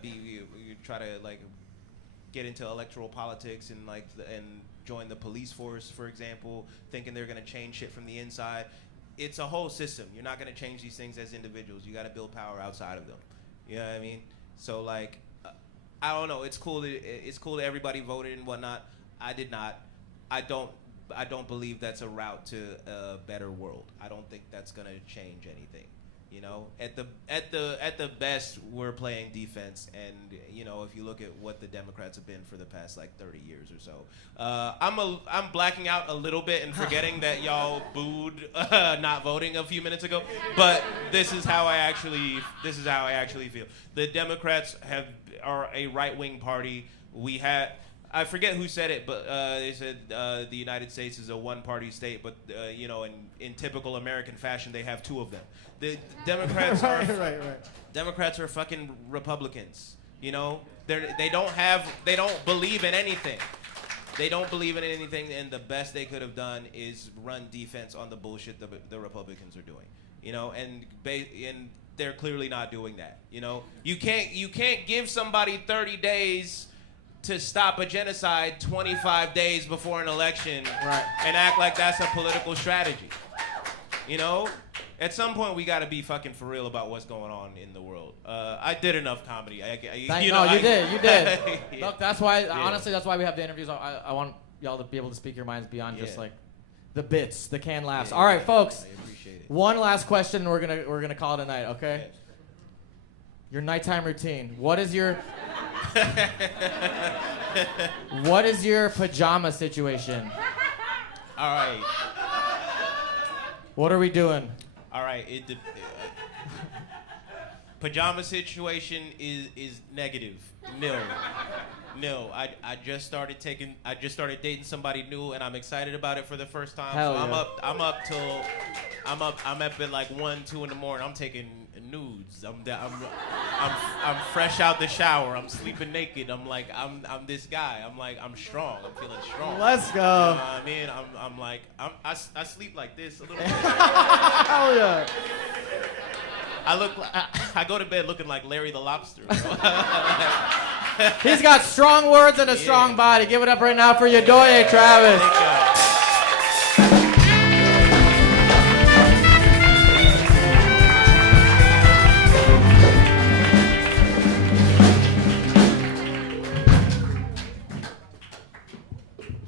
like get into electoral politics and and join the police force, for example, thinking they're gonna change shit from the inside. It's a whole system. You're not gonna change these things as individuals. You gotta build power outside of them. You know what I mean? So like, I don't know. It's cool that everybody voted and whatnot. I did not. I don't I don't believe that's a route to a better world. I don't think that's gonna change anything. You know, at the best, we're playing defense, and you know, if you look at what the Democrats have been for the past like 30 years or so, I'm blacking out a little bit and forgetting that y'all booed not voting a few minutes ago. But this is how I actually feel. The Democrats are a right-wing party. I forget who said it, but they said the United States is a one-party state, but you know, in typical American fashion, they have two of them. The Democrats are Democrats are fucking Republicans. You know, they don't believe in anything. They don't believe in anything, and the best they could have done is run defense on the bullshit the Republicans are doing. You know, and they're clearly not doing that. You know, you can't give somebody 30 days to stop a genocide 25 days before an election and act like that's a political strategy. You know? At some point, we got to be fucking for real about what's going on in the world. I did enough comedy. You did. Yeah. Look, that's why, honestly, that's why we have the interviews. I want y'all to be able to speak your minds beyond just like the bits, the canned laughs. All right, folks. I appreciate it. One last question, and we're gonna call it a night, okay? Yes. Your nighttime routine. What is your pajama situation? All right. What are we doing? All right. Pajama situation is negative. Nil. I just started dating somebody new, and I'm excited about it for the first time. Hell so yeah. I'm up at like 1, 2 in the morning. I'm taking nudes. I'm fresh out the shower. I'm sleeping naked. I'm like I'm this guy. I'm like I'm strong. I'm feeling strong. Let's go. You know what I mean, I'm like I sleep like this a little bit. Hell yeah. I go to bed looking like Larry the Lobster. He's got strong words and a strong body. Give it up right now for YEDOYE, Travis.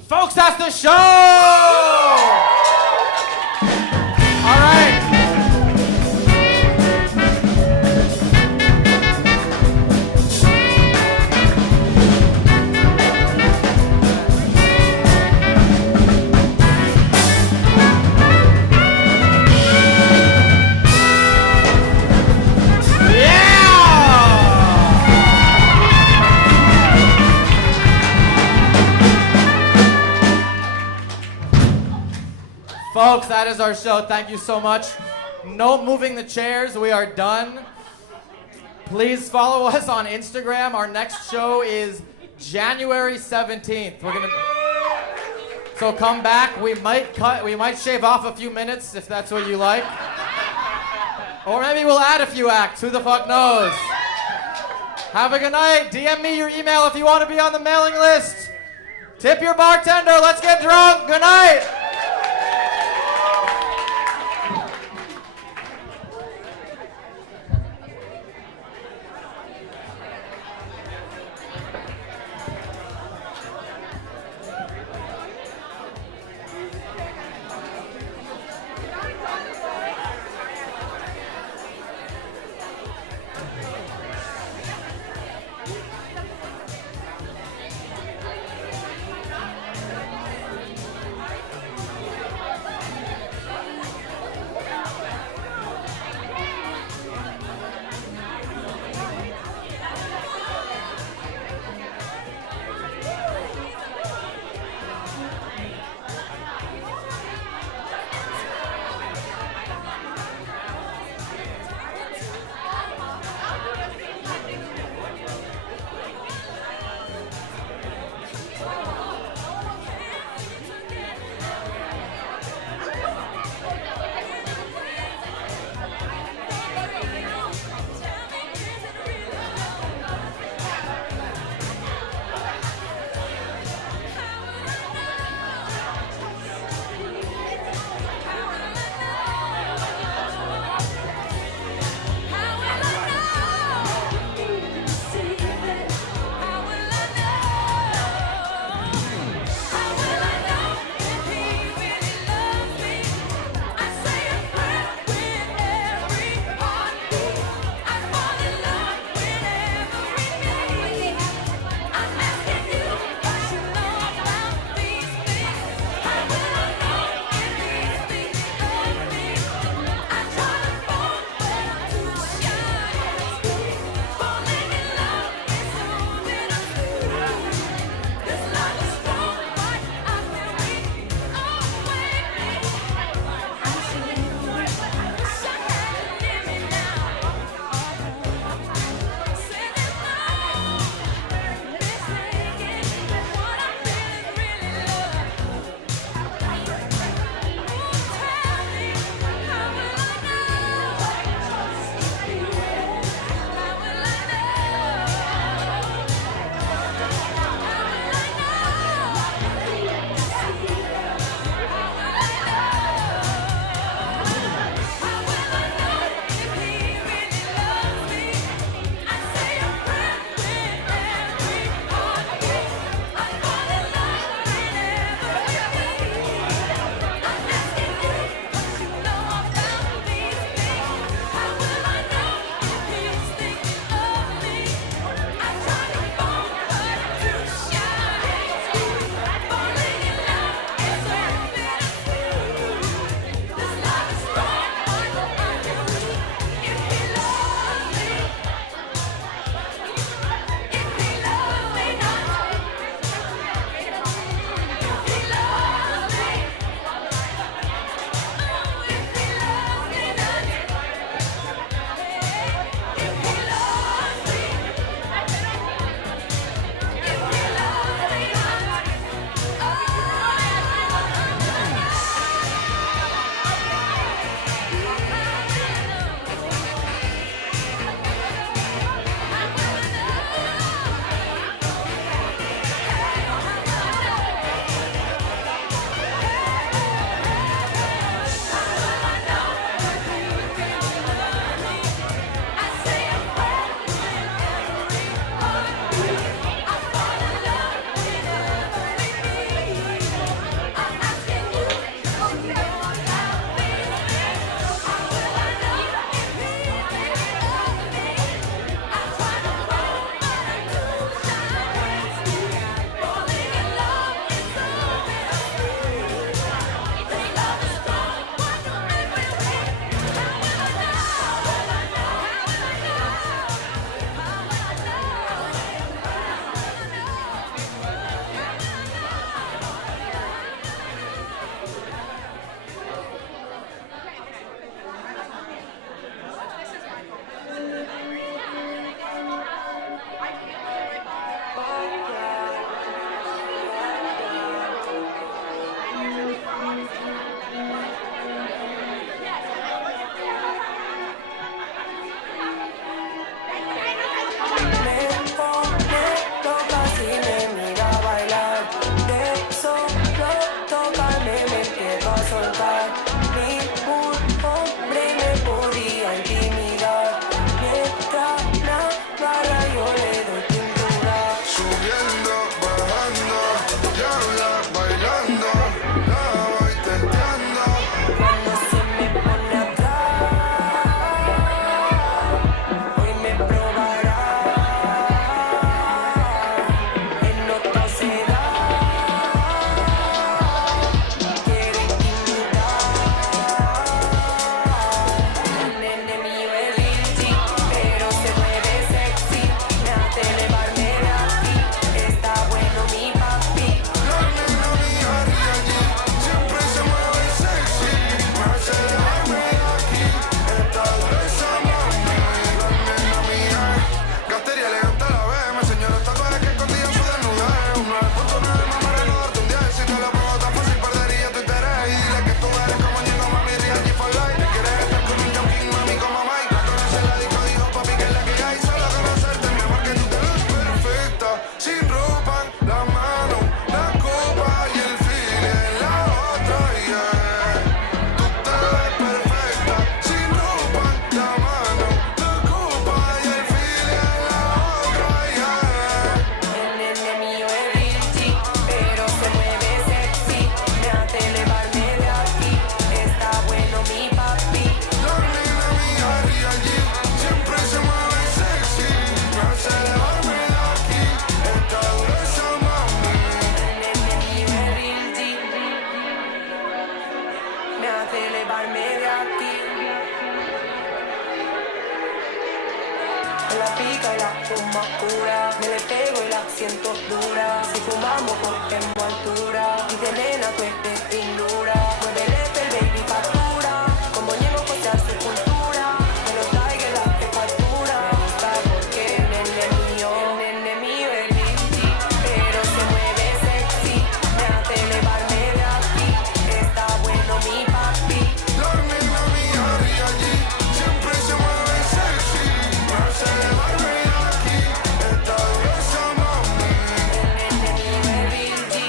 Folks, that's the show! All right. Folks, that is our show. Thank you so much. No moving the chairs. We are done. Please follow us on Instagram. Our next show is January 17th. So come back. We might shave off a few minutes if that's what you like. Or maybe we'll add a few acts. Who the fuck knows? Have a good night. DM me your email if you want to be on the mailing list. Tip your bartender. Let's get drunk. Good night. me la pica y la fuma pura. Me le pego y la siento dura. Si fumamos cogemos altura. Y de nena tú eres finura. Muévele el baby factura. Como llevo cosas su cultura. Me lo traiga la factura. Me gusta porque nene mío el bici. Pero se mueve sexy. Me hace elevarme de aquí. Está bueno mi papi. La nena mía ríe allí, siempre se mueve sexy. Me hace elevarme de aquí. Esta diosa mami. Nene mío el bici.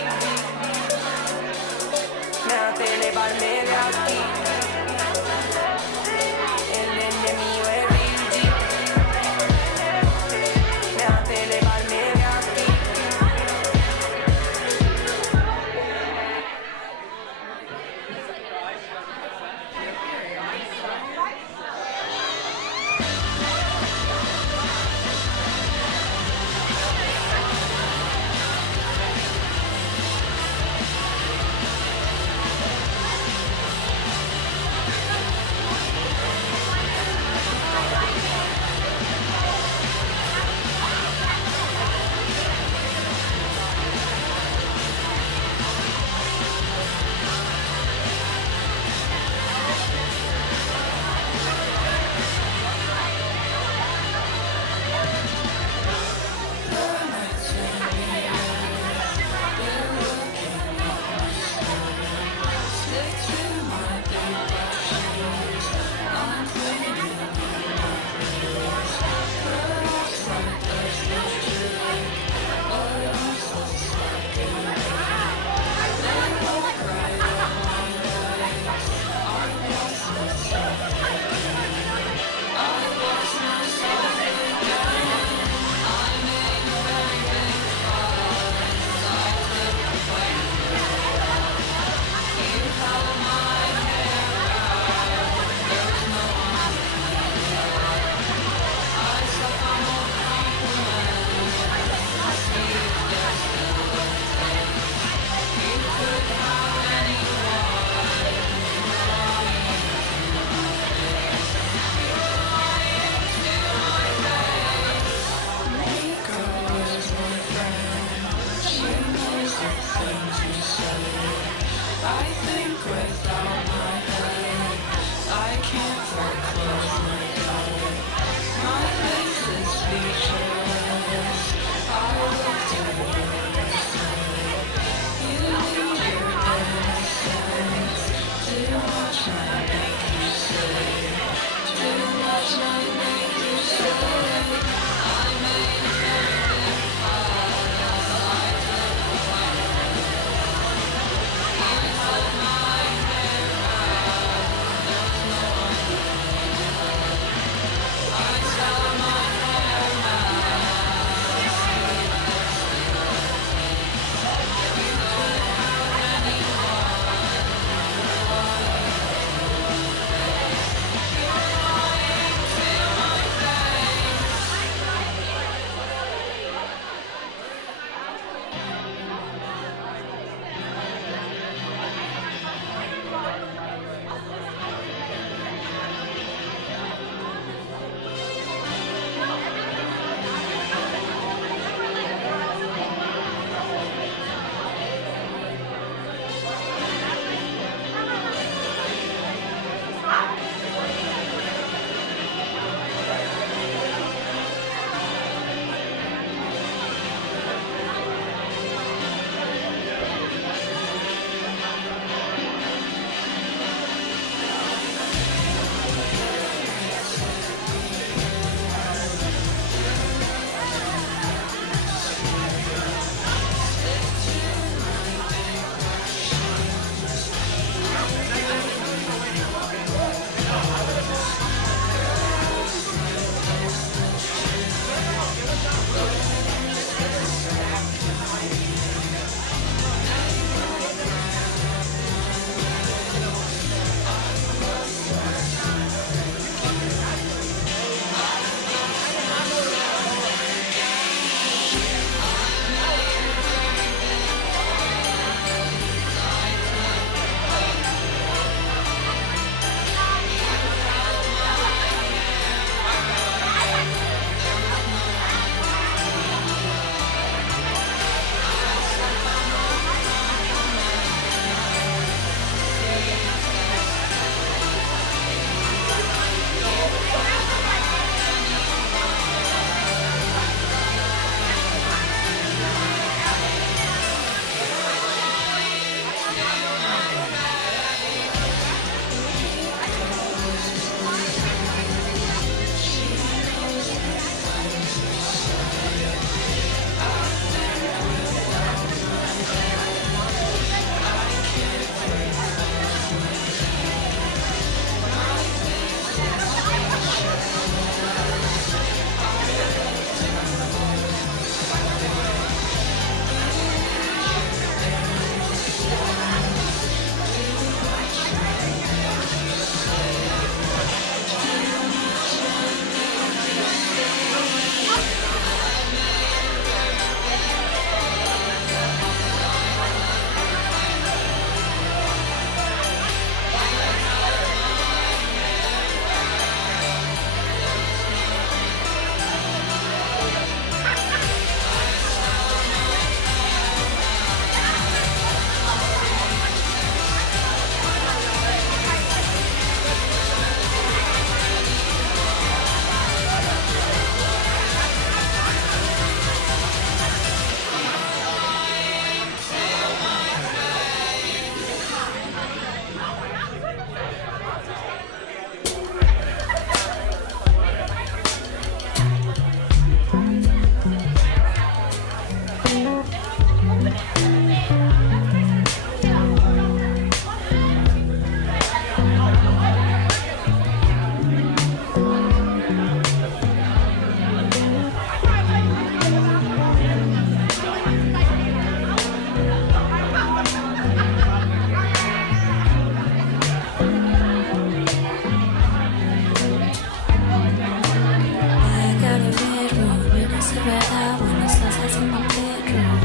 right out when the sun sets in my bedroom.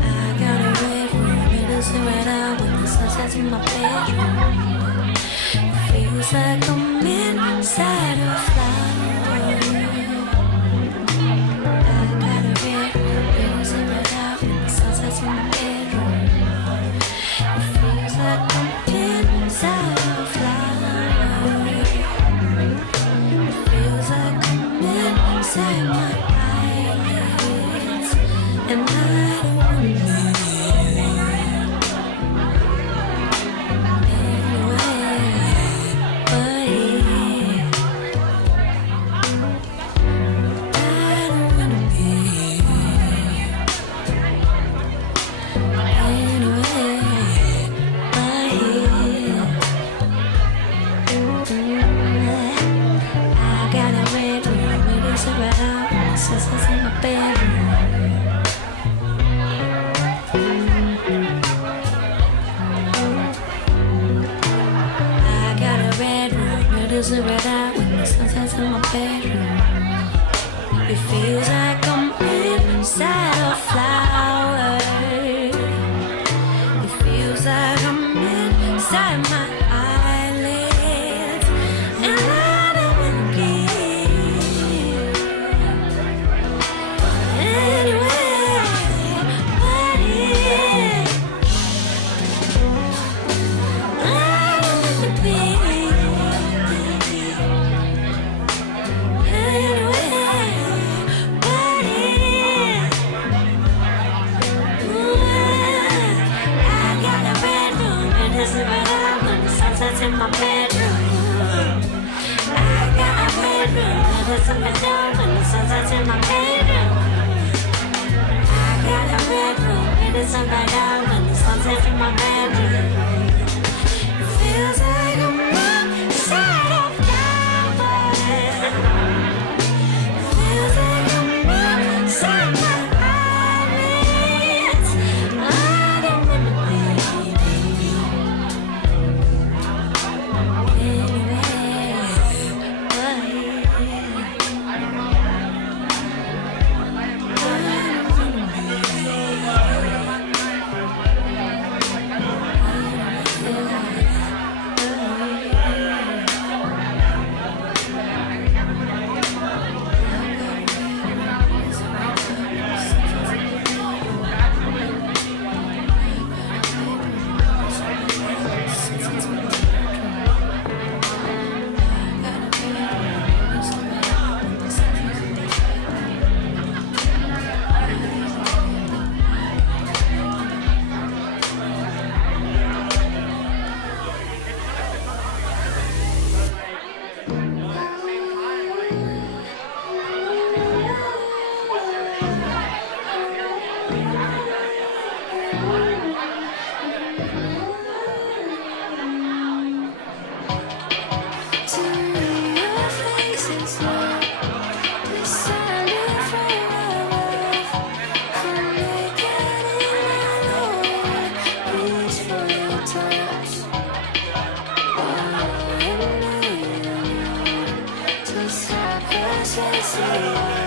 I got a red room, it is right out when the sun sets in my bedroom. It feels like I'm inside a flower. I got a red room, it is right out when the sun sets in my bedroom. It feels like I'm inside a flower. It feels like I'm inside my eyelids, and I don't wanna leave anyway, but I don't wanna be anyway. I got a red room, it is right out when the sun sets in my bedroom. I got a red room, it is right out when the sun sets in my bedroom. It feels like I'm inside a flower. It feels like I'm inside my eyelids, and I don't wanna give anyway, but I don't wanna be anyway, but I got a red room, it is right out when the sun sets in my bedroom. I got a red room, it is right out when the sun sets in my bedroom. I got a red room, it is right out when the sun sets in my bedroom. It feels like I'm inside a flower. It feels like I'm inside my eyelids. I don't wanna be Just have a chance.